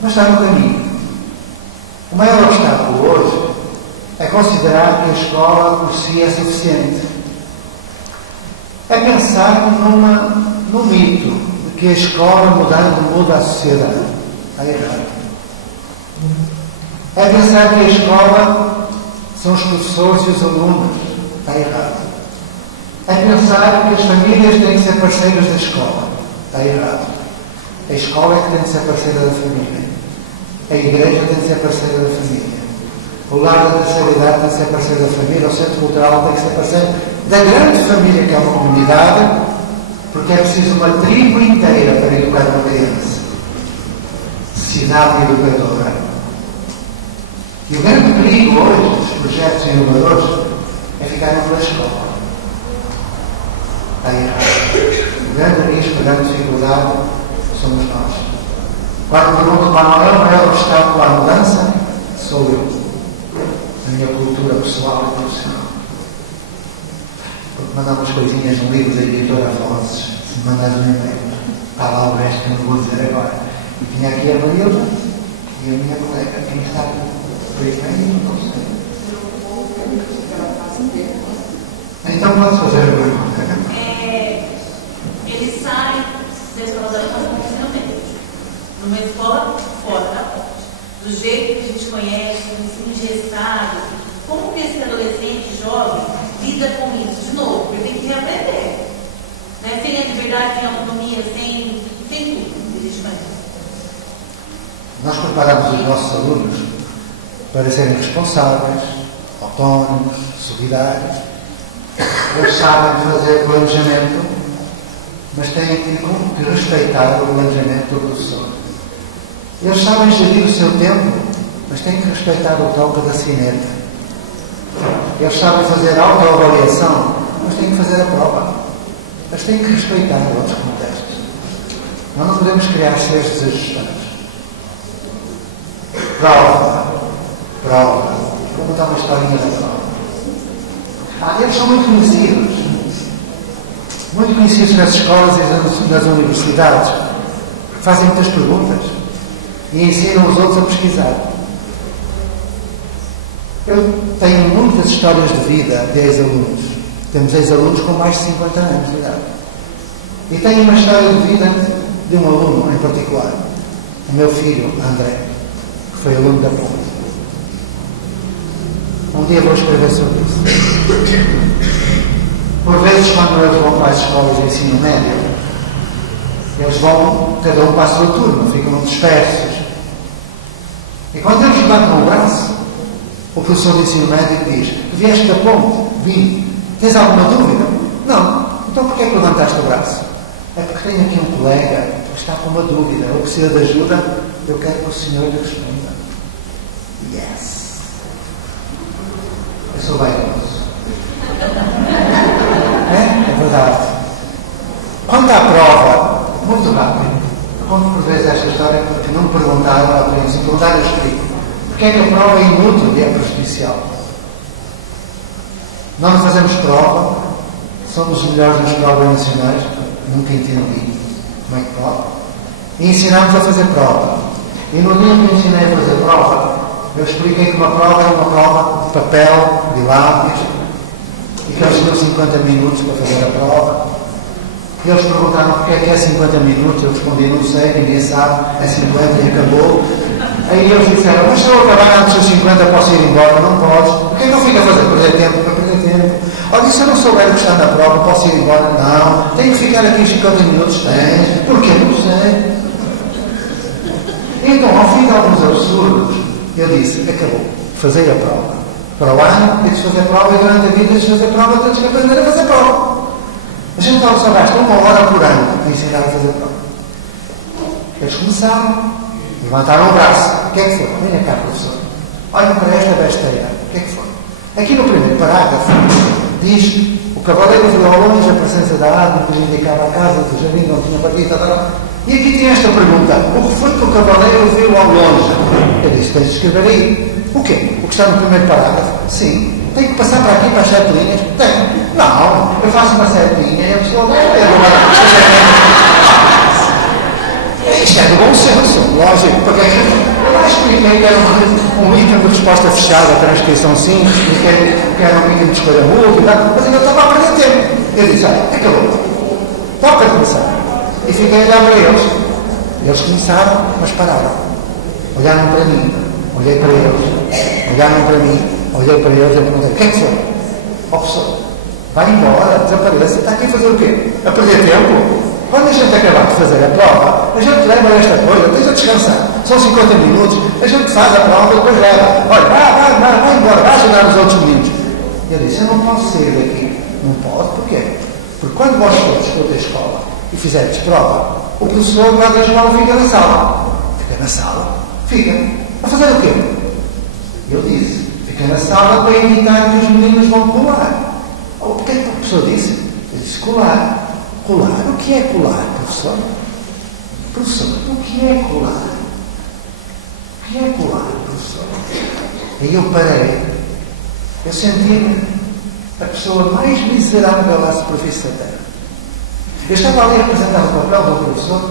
Mas está no caminho. O maior obstáculo hoje é considerar que a escola por si é suficiente. É pensar num mito de que a escola mudando muda a sociedade. Está errado. É pensar que a escola são os professores e os alunos. Está errado. É pensar que as famílias têm que ser parceiras da escola. Está errado. A escola é que tem que ser parceira da família. A igreja tem que ser parceira da família. O lar da terceira idade tem que ser parceiro da família. O centro cultural tem que ser parceiro da grande família que é uma comunidade, porque é preciso uma tribo inteira para educar uma criança. Cidade educadora. E o grande perigo hoje dos projetos inovadores é ficarem pela escola. Está errado. O grande risco, a grande dificuldade somos nós. Quando pergunto qual é o maior obstáculo à mudança, sou eu. A minha cultura pessoal e profissional. Porque mandamos coisinhas no livro da editora Vozes, se mandas um e-mail, está lá o resto que eu não vou dizer agora. E tinha aqui a Marilda e a minha colega, quem está por e-mail, não sei. Então podes fazer a pergunta. Eles saem da escola da forma como finalmente. Numa escola fora da ponte. Do jeito que a gente conhece, no ensino engessado. Como que esse adolescente jovem lida com isso? De novo, ele tem que reaprender. Né? Sem a liberdade, sem a autonomia, sem tudo que a gente conhece. Nós preparamos os nossos alunos para serem responsáveis, autónomos, solidários. Eles sabem fazer planejamento, mas têm que respeitar o planejamento do professor. Eles sabem gerir o seu tempo, mas têm que respeitar o toque da sineta. Eles sabem fazer autoavaliação, mas têm que fazer a prova. Eles têm que respeitar outros contextos. Nós não podemos criar seres desajustados. Prova. Vou contar uma historinha da prova. Eles são muito conhecidos nas escolas e nas universidades, fazem muitas perguntas e ensinam os outros a pesquisar. Eu tenho muitas histórias de vida de ex-alunos. Temos ex-alunos com mais de 50 anos de idade. E tenho uma história de vida de um aluno em particular, o meu filho, André, que foi aluno da Ponte. Um dia vou escrever sobre isso. Por vezes, quando eles vão para as escolas de ensino médio, eles vão, cada um para a sua turma, ficam dispersos. E quando eles levantam o braço, o professor de ensino médio diz: vieste da Ponte? Vim. Tens alguma dúvida? Não. Então porquê é que levantaste o braço? É porque tenho aqui um colega que está com uma dúvida, ou precisa de ajuda, eu quero que o senhor lhe responda. Yes. Eu sou vaidoso. É verdade. Quanto à prova, muito rápido. Conto por vezes esta história porque não me perguntaram ao princípio, perguntaram eu explico. Porque é que a prova é inútil e é prejudicial? Nós não fazemos prova, somos os melhores nas provas nacionais, nunca entendi como é que pode. E ensinamos a fazer prova. E no dia que eu ensinei a fazer prova, eu expliquei que uma prova é uma prova de papel, de lápis, e que eles tinham 50 minutos para fazer a prova. E eles perguntaram porque é que é 50 minutos, eu respondi: não sei, ninguém sabe, é 50 e acabou. Aí eles disseram: mas se eu acabar antes dos 50 posso ir embora? Não podes. Por que não fica a fazer? Perder tempo para perder tempo. Olha, se eu não souber o que está na prova, posso ir embora? Não. Tenho que ficar aqui os 50 minutos? Tens. Porquê? Não sei. Então, ao fim de alguns absurdos, eu disse: acabou. Fazei a prova. Para o ano, tens de fazer a prova, e durante a vida tens de fazer a prova, tens que aprender a fazer a prova. A gente só gasta 1 hora por ano a ensinar a fazer a prova. Eles começaram, levantaram o braço. O que é que foi? Venha cá, professor. Olhem para esta besteira. O que é que foi? Aqui no primeiro parágrafo diz: o cavaleiro viu ao longe a presença da árvore que indicava a casa do jardim onde tinha partido. E aqui tem esta pergunta: o que foi que o cavaleiro viu ao longe? Eu disse: tens de escrever aí. O quê? O que está no primeiro parágrafo? Sim. Tem que passar para aqui, para as 7 linhas? Tem. Não. Eu faço uma setinha e a pessoa vai ler. Isto é de bom senso, lógico. Porque eu lá expliquei que era um item de resposta fechada, transcrição simples, expliquei que era um item de escolha múltipla, mas eu estava a perder tempo. Eu disse: olha, acabou. Toca começar. E fiquei a olhar para eles. Eles começaram, mas pararam. Olharam para mim. Olhei para eles. Olharam para mim. Olhei para eles e perguntei: o que é que foi? Ó professor, vai embora, desapareça. Está aqui a fazer o quê? A perder tempo? Quando a gente acabar de fazer a prova, a gente leva esta coisa, deixa descansar. São 50 minutos, a gente faz a prova e depois leva. Olha, vai embora, vai ajudar os outros meninos. E eu disse, eu não posso sair daqui. Não pode, porquê? Porque quando vós todos for da escola e fizerdes prova, o professor lá da escola fica na sala. Fica na sala? Fica. A fazer o quê? Eu disse, fica na sala para evitar que os meninos vão colar. O que é que o professor disse? Eu disse, colar. Colar? O que é colar, professor? Professor, o que é colar? O que é colar, professor? Aí eu parei. Eu senti-me a pessoa mais miserável à superfície da Terra. Eu estava ali a apresentar o papel do professor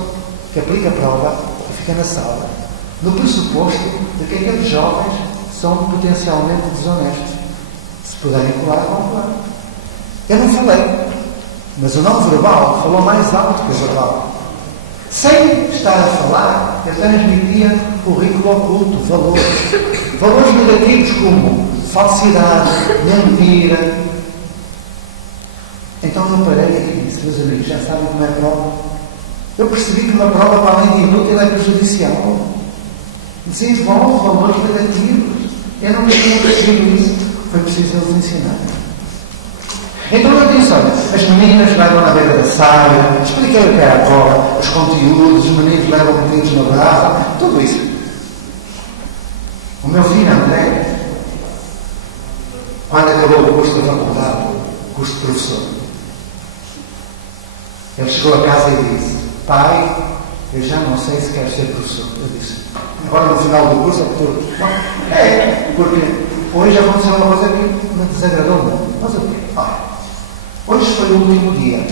que aplica a prova e fica na sala, no pressuposto de que aqueles jovens são potencialmente desonestos. Se puderem colar, vão colar. Eu não falei, mas o não verbal falou mais alto que o verbal. Sem estar a falar, eu transmitia currículo oculto, valores negativos como falsidade, mentira. Então eu parei e disse, meus amigos, já sabem como é a prova? Eu percebi que uma prova, para além de inútil, é prejudicial. Desenvolve valores negativos. Eu não tinha percebido isso. Foi preciso eles ensinar. Então eu disse, olha, as meninas levam na beira da saia, expliquei o que era a prova, os conteúdos, os meninos levam conteúdos no braço, tudo isso. O meu filho André, quando acabou o curso da faculdade, o curso de professor, ele chegou a casa e disse, pai, eu já não sei se quero ser professor. Eu disse, agora no final do curso é tudo. Porque hoje aconteceu uma coisa que me desagradou muito. Mas o quê? Olha, hoje foi o último dia,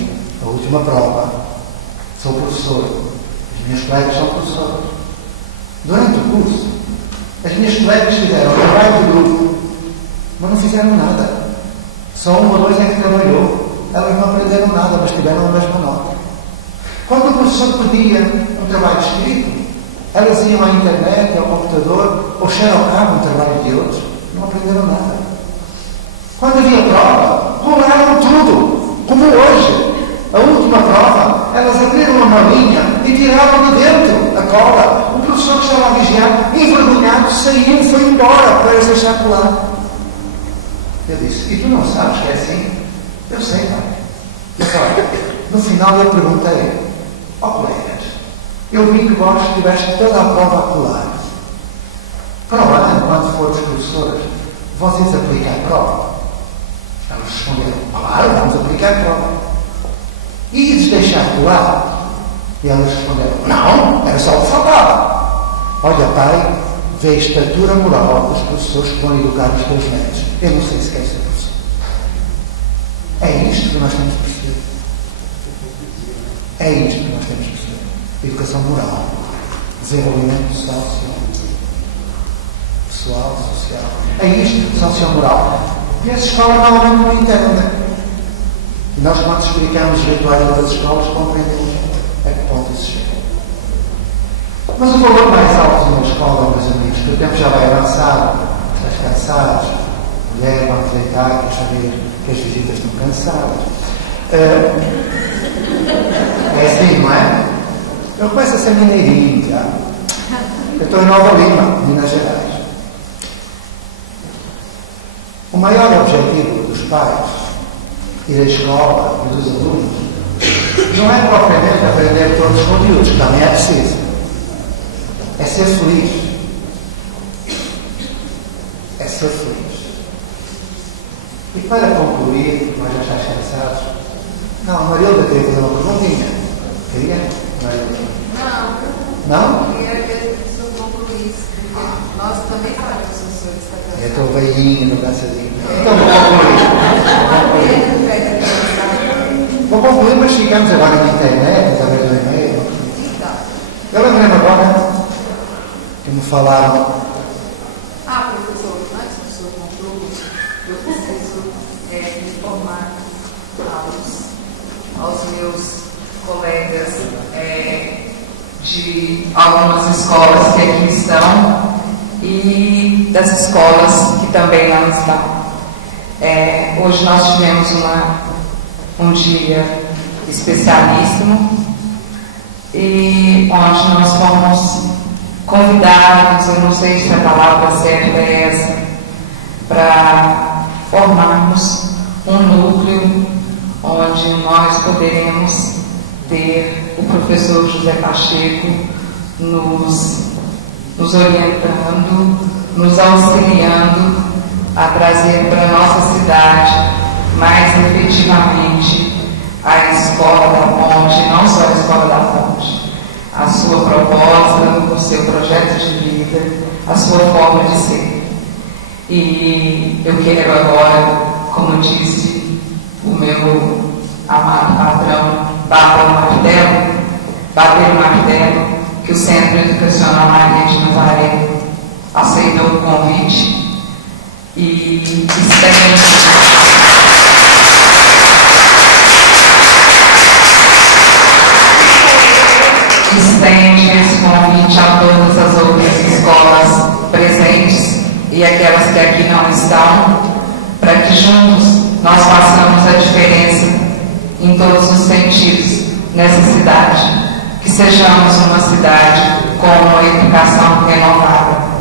a última prova. Sou professor. As minhas colegas são professores. Durante o curso, as minhas colegas fizeram o trabalho do grupo, mas não fizeram nada. Só um ou dois é que trabalhou. Elas não aprenderam nada, mas tiveram a mesma nota. Quando o professor pedia um trabalho escrito, elas iam à internet, ao computador, ou xerocavam o trabalho de outros. Não aprenderam nada. Quando havia prova, colaram tudo, como hoje. A última prova, elas abriram uma linha e tiraram de dentro a cola. O professor que estava a vigiar, envergonhado, saiu e foi embora para as deixar colar. Eu disse, e tu não sabes que é assim? Eu sei, pai. E no final eu perguntei, colegas, eu vi que vós tiveste toda a prova a colar. Para o ano, quando fores professoras, vocês aplicam a prova? Elas responderam, claro, vamos aplicar a prova. E ides deixar colar? E elas responderam, não, era só o que faltava. Olha, pai, vê a estatura moral dos professores que vão educar os teus netos. Eu não sei se quer ser professor. É isto que nós temos de perceber. É isto que nós temos de perceber. Educação moral, desenvolvimento pessoal, social. É isto, sociomoral. E as escolas normalmente não entendem. E nós, quando explicamos os rituais das escolas, compreendemos a que ponto isso chega. Mas o valor mais alto de uma escola, meus amigos, que o tempo já vai avançar, estás cansados, mulher, vamos deitar, quer saber que as visitas estão cansadas. É assim, não é? Eu começo a ser mineirinho já. Eu estou em Nova Lima, Minas Gerais. O maior objetivo dos pais e da escola e dos alunos não é propriamente aprender todos os conteúdos, que também é preciso. É ser feliz. É ser feliz. E para concluir, nós já estamos cansados. Não, a Marilda queria fazer uma perguntinha. Queria? Não? Eu queria que a pessoa concluísse, porque nós também somos professores da casa. Eu estou velhinho no cansadinho. Então vou concluir. Vou concluir, mas ficamos agora na internet, através do e-mail. Eu lembrei-me agora que me falaram. Professor, antes que o senhor conclua, eu preciso informar aos meus colegas de algumas escolas que aqui estão e das escolas que também não estão. Hoje nós tivemos um dia especialíssimo, e onde nós fomos convidados, eu não sei se a palavra certa é essa, para formarmos um núcleo onde nós poderemos ter o professor José Pacheco nos orientando, nos auxiliando a trazer para a nossa cidade mais efetivamente a Escola da Ponte, não só a Escola da Ponte, a sua proposta, o seu projeto de vida, a sua forma de ser. E eu quero agora, como disse o meu amado patrão, bater o martelo, que o Centro Educacional Maria de Nazaré aceitou o convite e estende esse convite a todas as outras escolas presentes e aquelas que aqui não estão, para que juntos nós façamos a diferença em todos os sentidos nessa cidade, que sejamos uma cidade com uma educação renovada.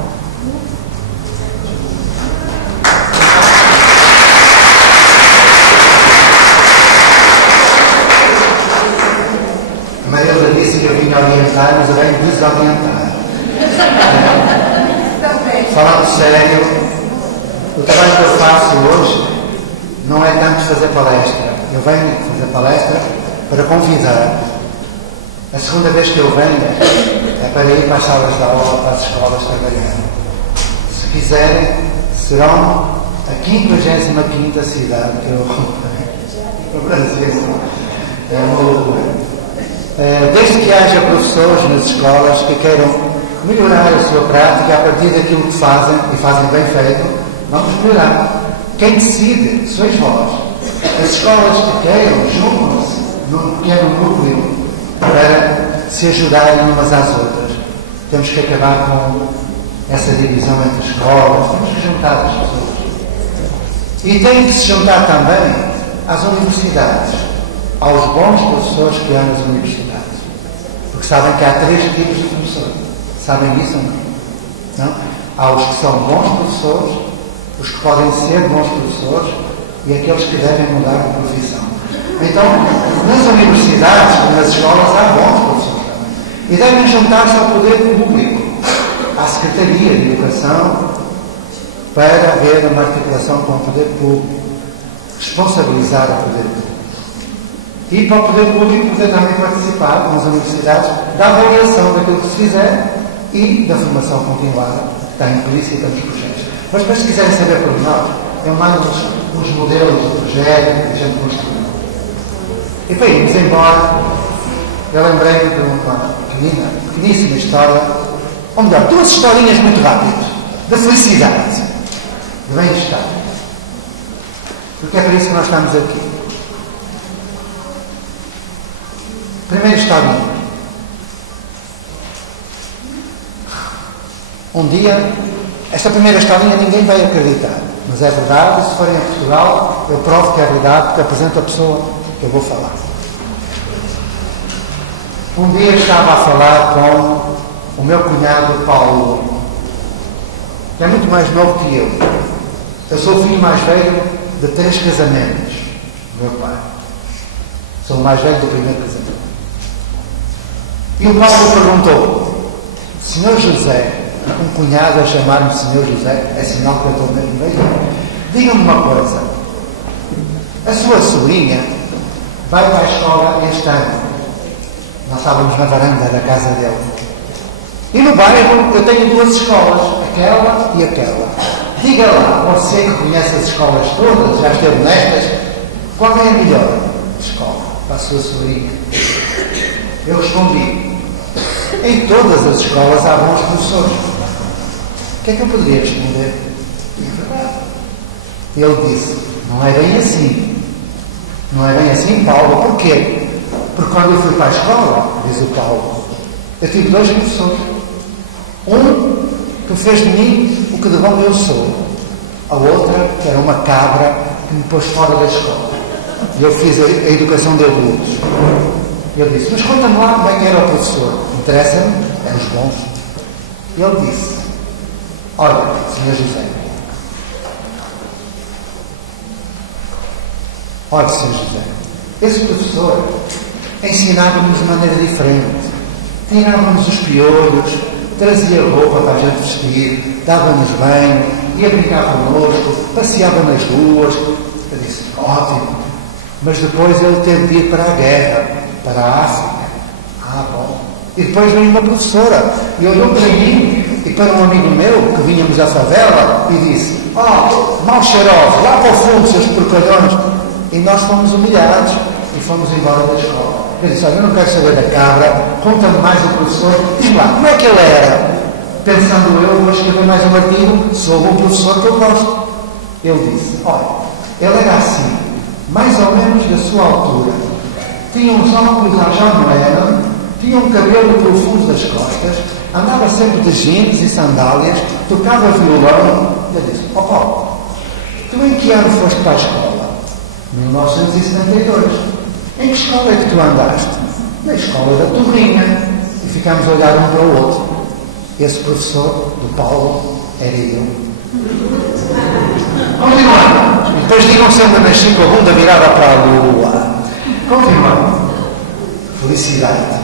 A Marilda disse que eu vinha orientar, mas eu venho desorientar. Falando sério, o trabalho que eu faço hoje não é tanto fazer palestra. Eu venho fazer palestra para convidar. A segunda vez que eu venho é para ir para as salas de aula, para as escolas trabalhar. Se quiserem, serão a 55ª cidade que eu no Brasil. É uma loucura. Desde que haja professores nas escolas que queiram melhorar a sua prática a partir daquilo que fazem, e fazem bem feito, vamos melhorar. Quem decide sois vós. As escolas que queiram juntam-se num pequeno núcleo para se ajudarem umas às outras. Temos que acabar com essa divisão entre escolas, temos que juntar as pessoas. E tem que se juntar também às universidades, aos bons professores que há nas universidades. Porque sabem que há 3 tipos de professores. Sabem isso ou não? Há os que são bons professores, os que podem ser bons professores e aqueles que devem mudar de profissão. Então, nas universidades, nas escolas, há bons professores também. E devem juntar-se ao poder público, à Secretaria de Educação, para haver uma articulação com o poder público, responsabilizar o poder público. E para o poder público poder também participar com as universidades da avaliação daquilo que se fizer e da formação continuada, que está implícita nos projetos. Mas depois, se quiserem saber por nós, eu mando uns modelos de projeto que a gente construiu. E para irmos embora, eu lembrei-me de uma pequeníssima história, ou melhor, 2 historinhas muito rápidas, da felicidade, de bem-estar. Porque é para isso que nós estamos aqui. Primeira historinha. Um dia, esta primeira historinha ninguém vai acreditar, mas é verdade, se forem a Portugal, eu provo que é verdade, porque apresento a pessoa que eu vou falar. Um dia estava a falar com o meu cunhado Paulo, que é muito mais novo que eu. Eu sou o filho mais velho de 3 casamentos do meu pai. Sou o mais velho do primeiro casamento. E o Paulo perguntou: Senhor José, um cunhado a chamar-me Senhor José, é sinal que eu estou mesmo velho. Diga-me uma coisa, a sua sobrinha vai para a escola este ano. Nós estávamos na varanda da casa dele. E no bairro eu tenho 2 escolas, aquela e aquela. Diga lá, você que conhece as escolas todas, já esteve nestas, qual é a melhor escola para a sua sobrinha? Eu respondi: em todas as escolas há bons professores. O que é que eu poderia responder? É verdade. Ele disse: não é bem assim. Não é bem assim, Paulo. Porquê? Porque quando eu fui para a escola, diz o Paulo, eu tive 2 professores. Um que fez de mim o que de bom eu sou. A outra, que era uma cabra, que me pôs fora da escola. E eu fiz a educação de adultos. Ele disse, mas conta-me lá como é que era o professor. Interessa-me, eram os bons. Ele disse, olha, Sr. José, olha, Sr. José, esse professor ensinava-nos de maneira diferente. Tirava-nos os piolhos, trazia roupa para a gente vestir, dava-nos banho, ia brincar connosco, passeava nas ruas. Eu disse, ótimo. Mas depois ele teve de ir para a guerra, para a África. Ah, bom. E depois veio uma professora e olhou para mim e para um amigo meu, que vínhamos da favela, e disse, oh, mal cheirosos, lá para o fundo, seus porcalhões. E nós fomos humilhados e fomos embora da escola. Eu disse, olha, eu não quero saber da cabra, conta-me mais o professor, diz lá, como é que ele era? Pensando eu, vou escrever mais um artigo sobre um professor que eu gosto. Ele disse, olha, ele era assim, mais ou menos da sua altura, tinha uns óculos à John Lennon, tinha um cabelo profundo das costas, andava sempre de jeans e sandálias, tocava violão. Eu disse, oh Paulo, tu em que ano foste para a escola? 1972. Em que escola é que tu andaste? Na escola da Torrinha. E ficámos a olhar um para o outro. Esse professor do Paulo era eu. Continuando. E depois digam sempre nasci com a bunda virada para a lua. Continuando. Felicidade.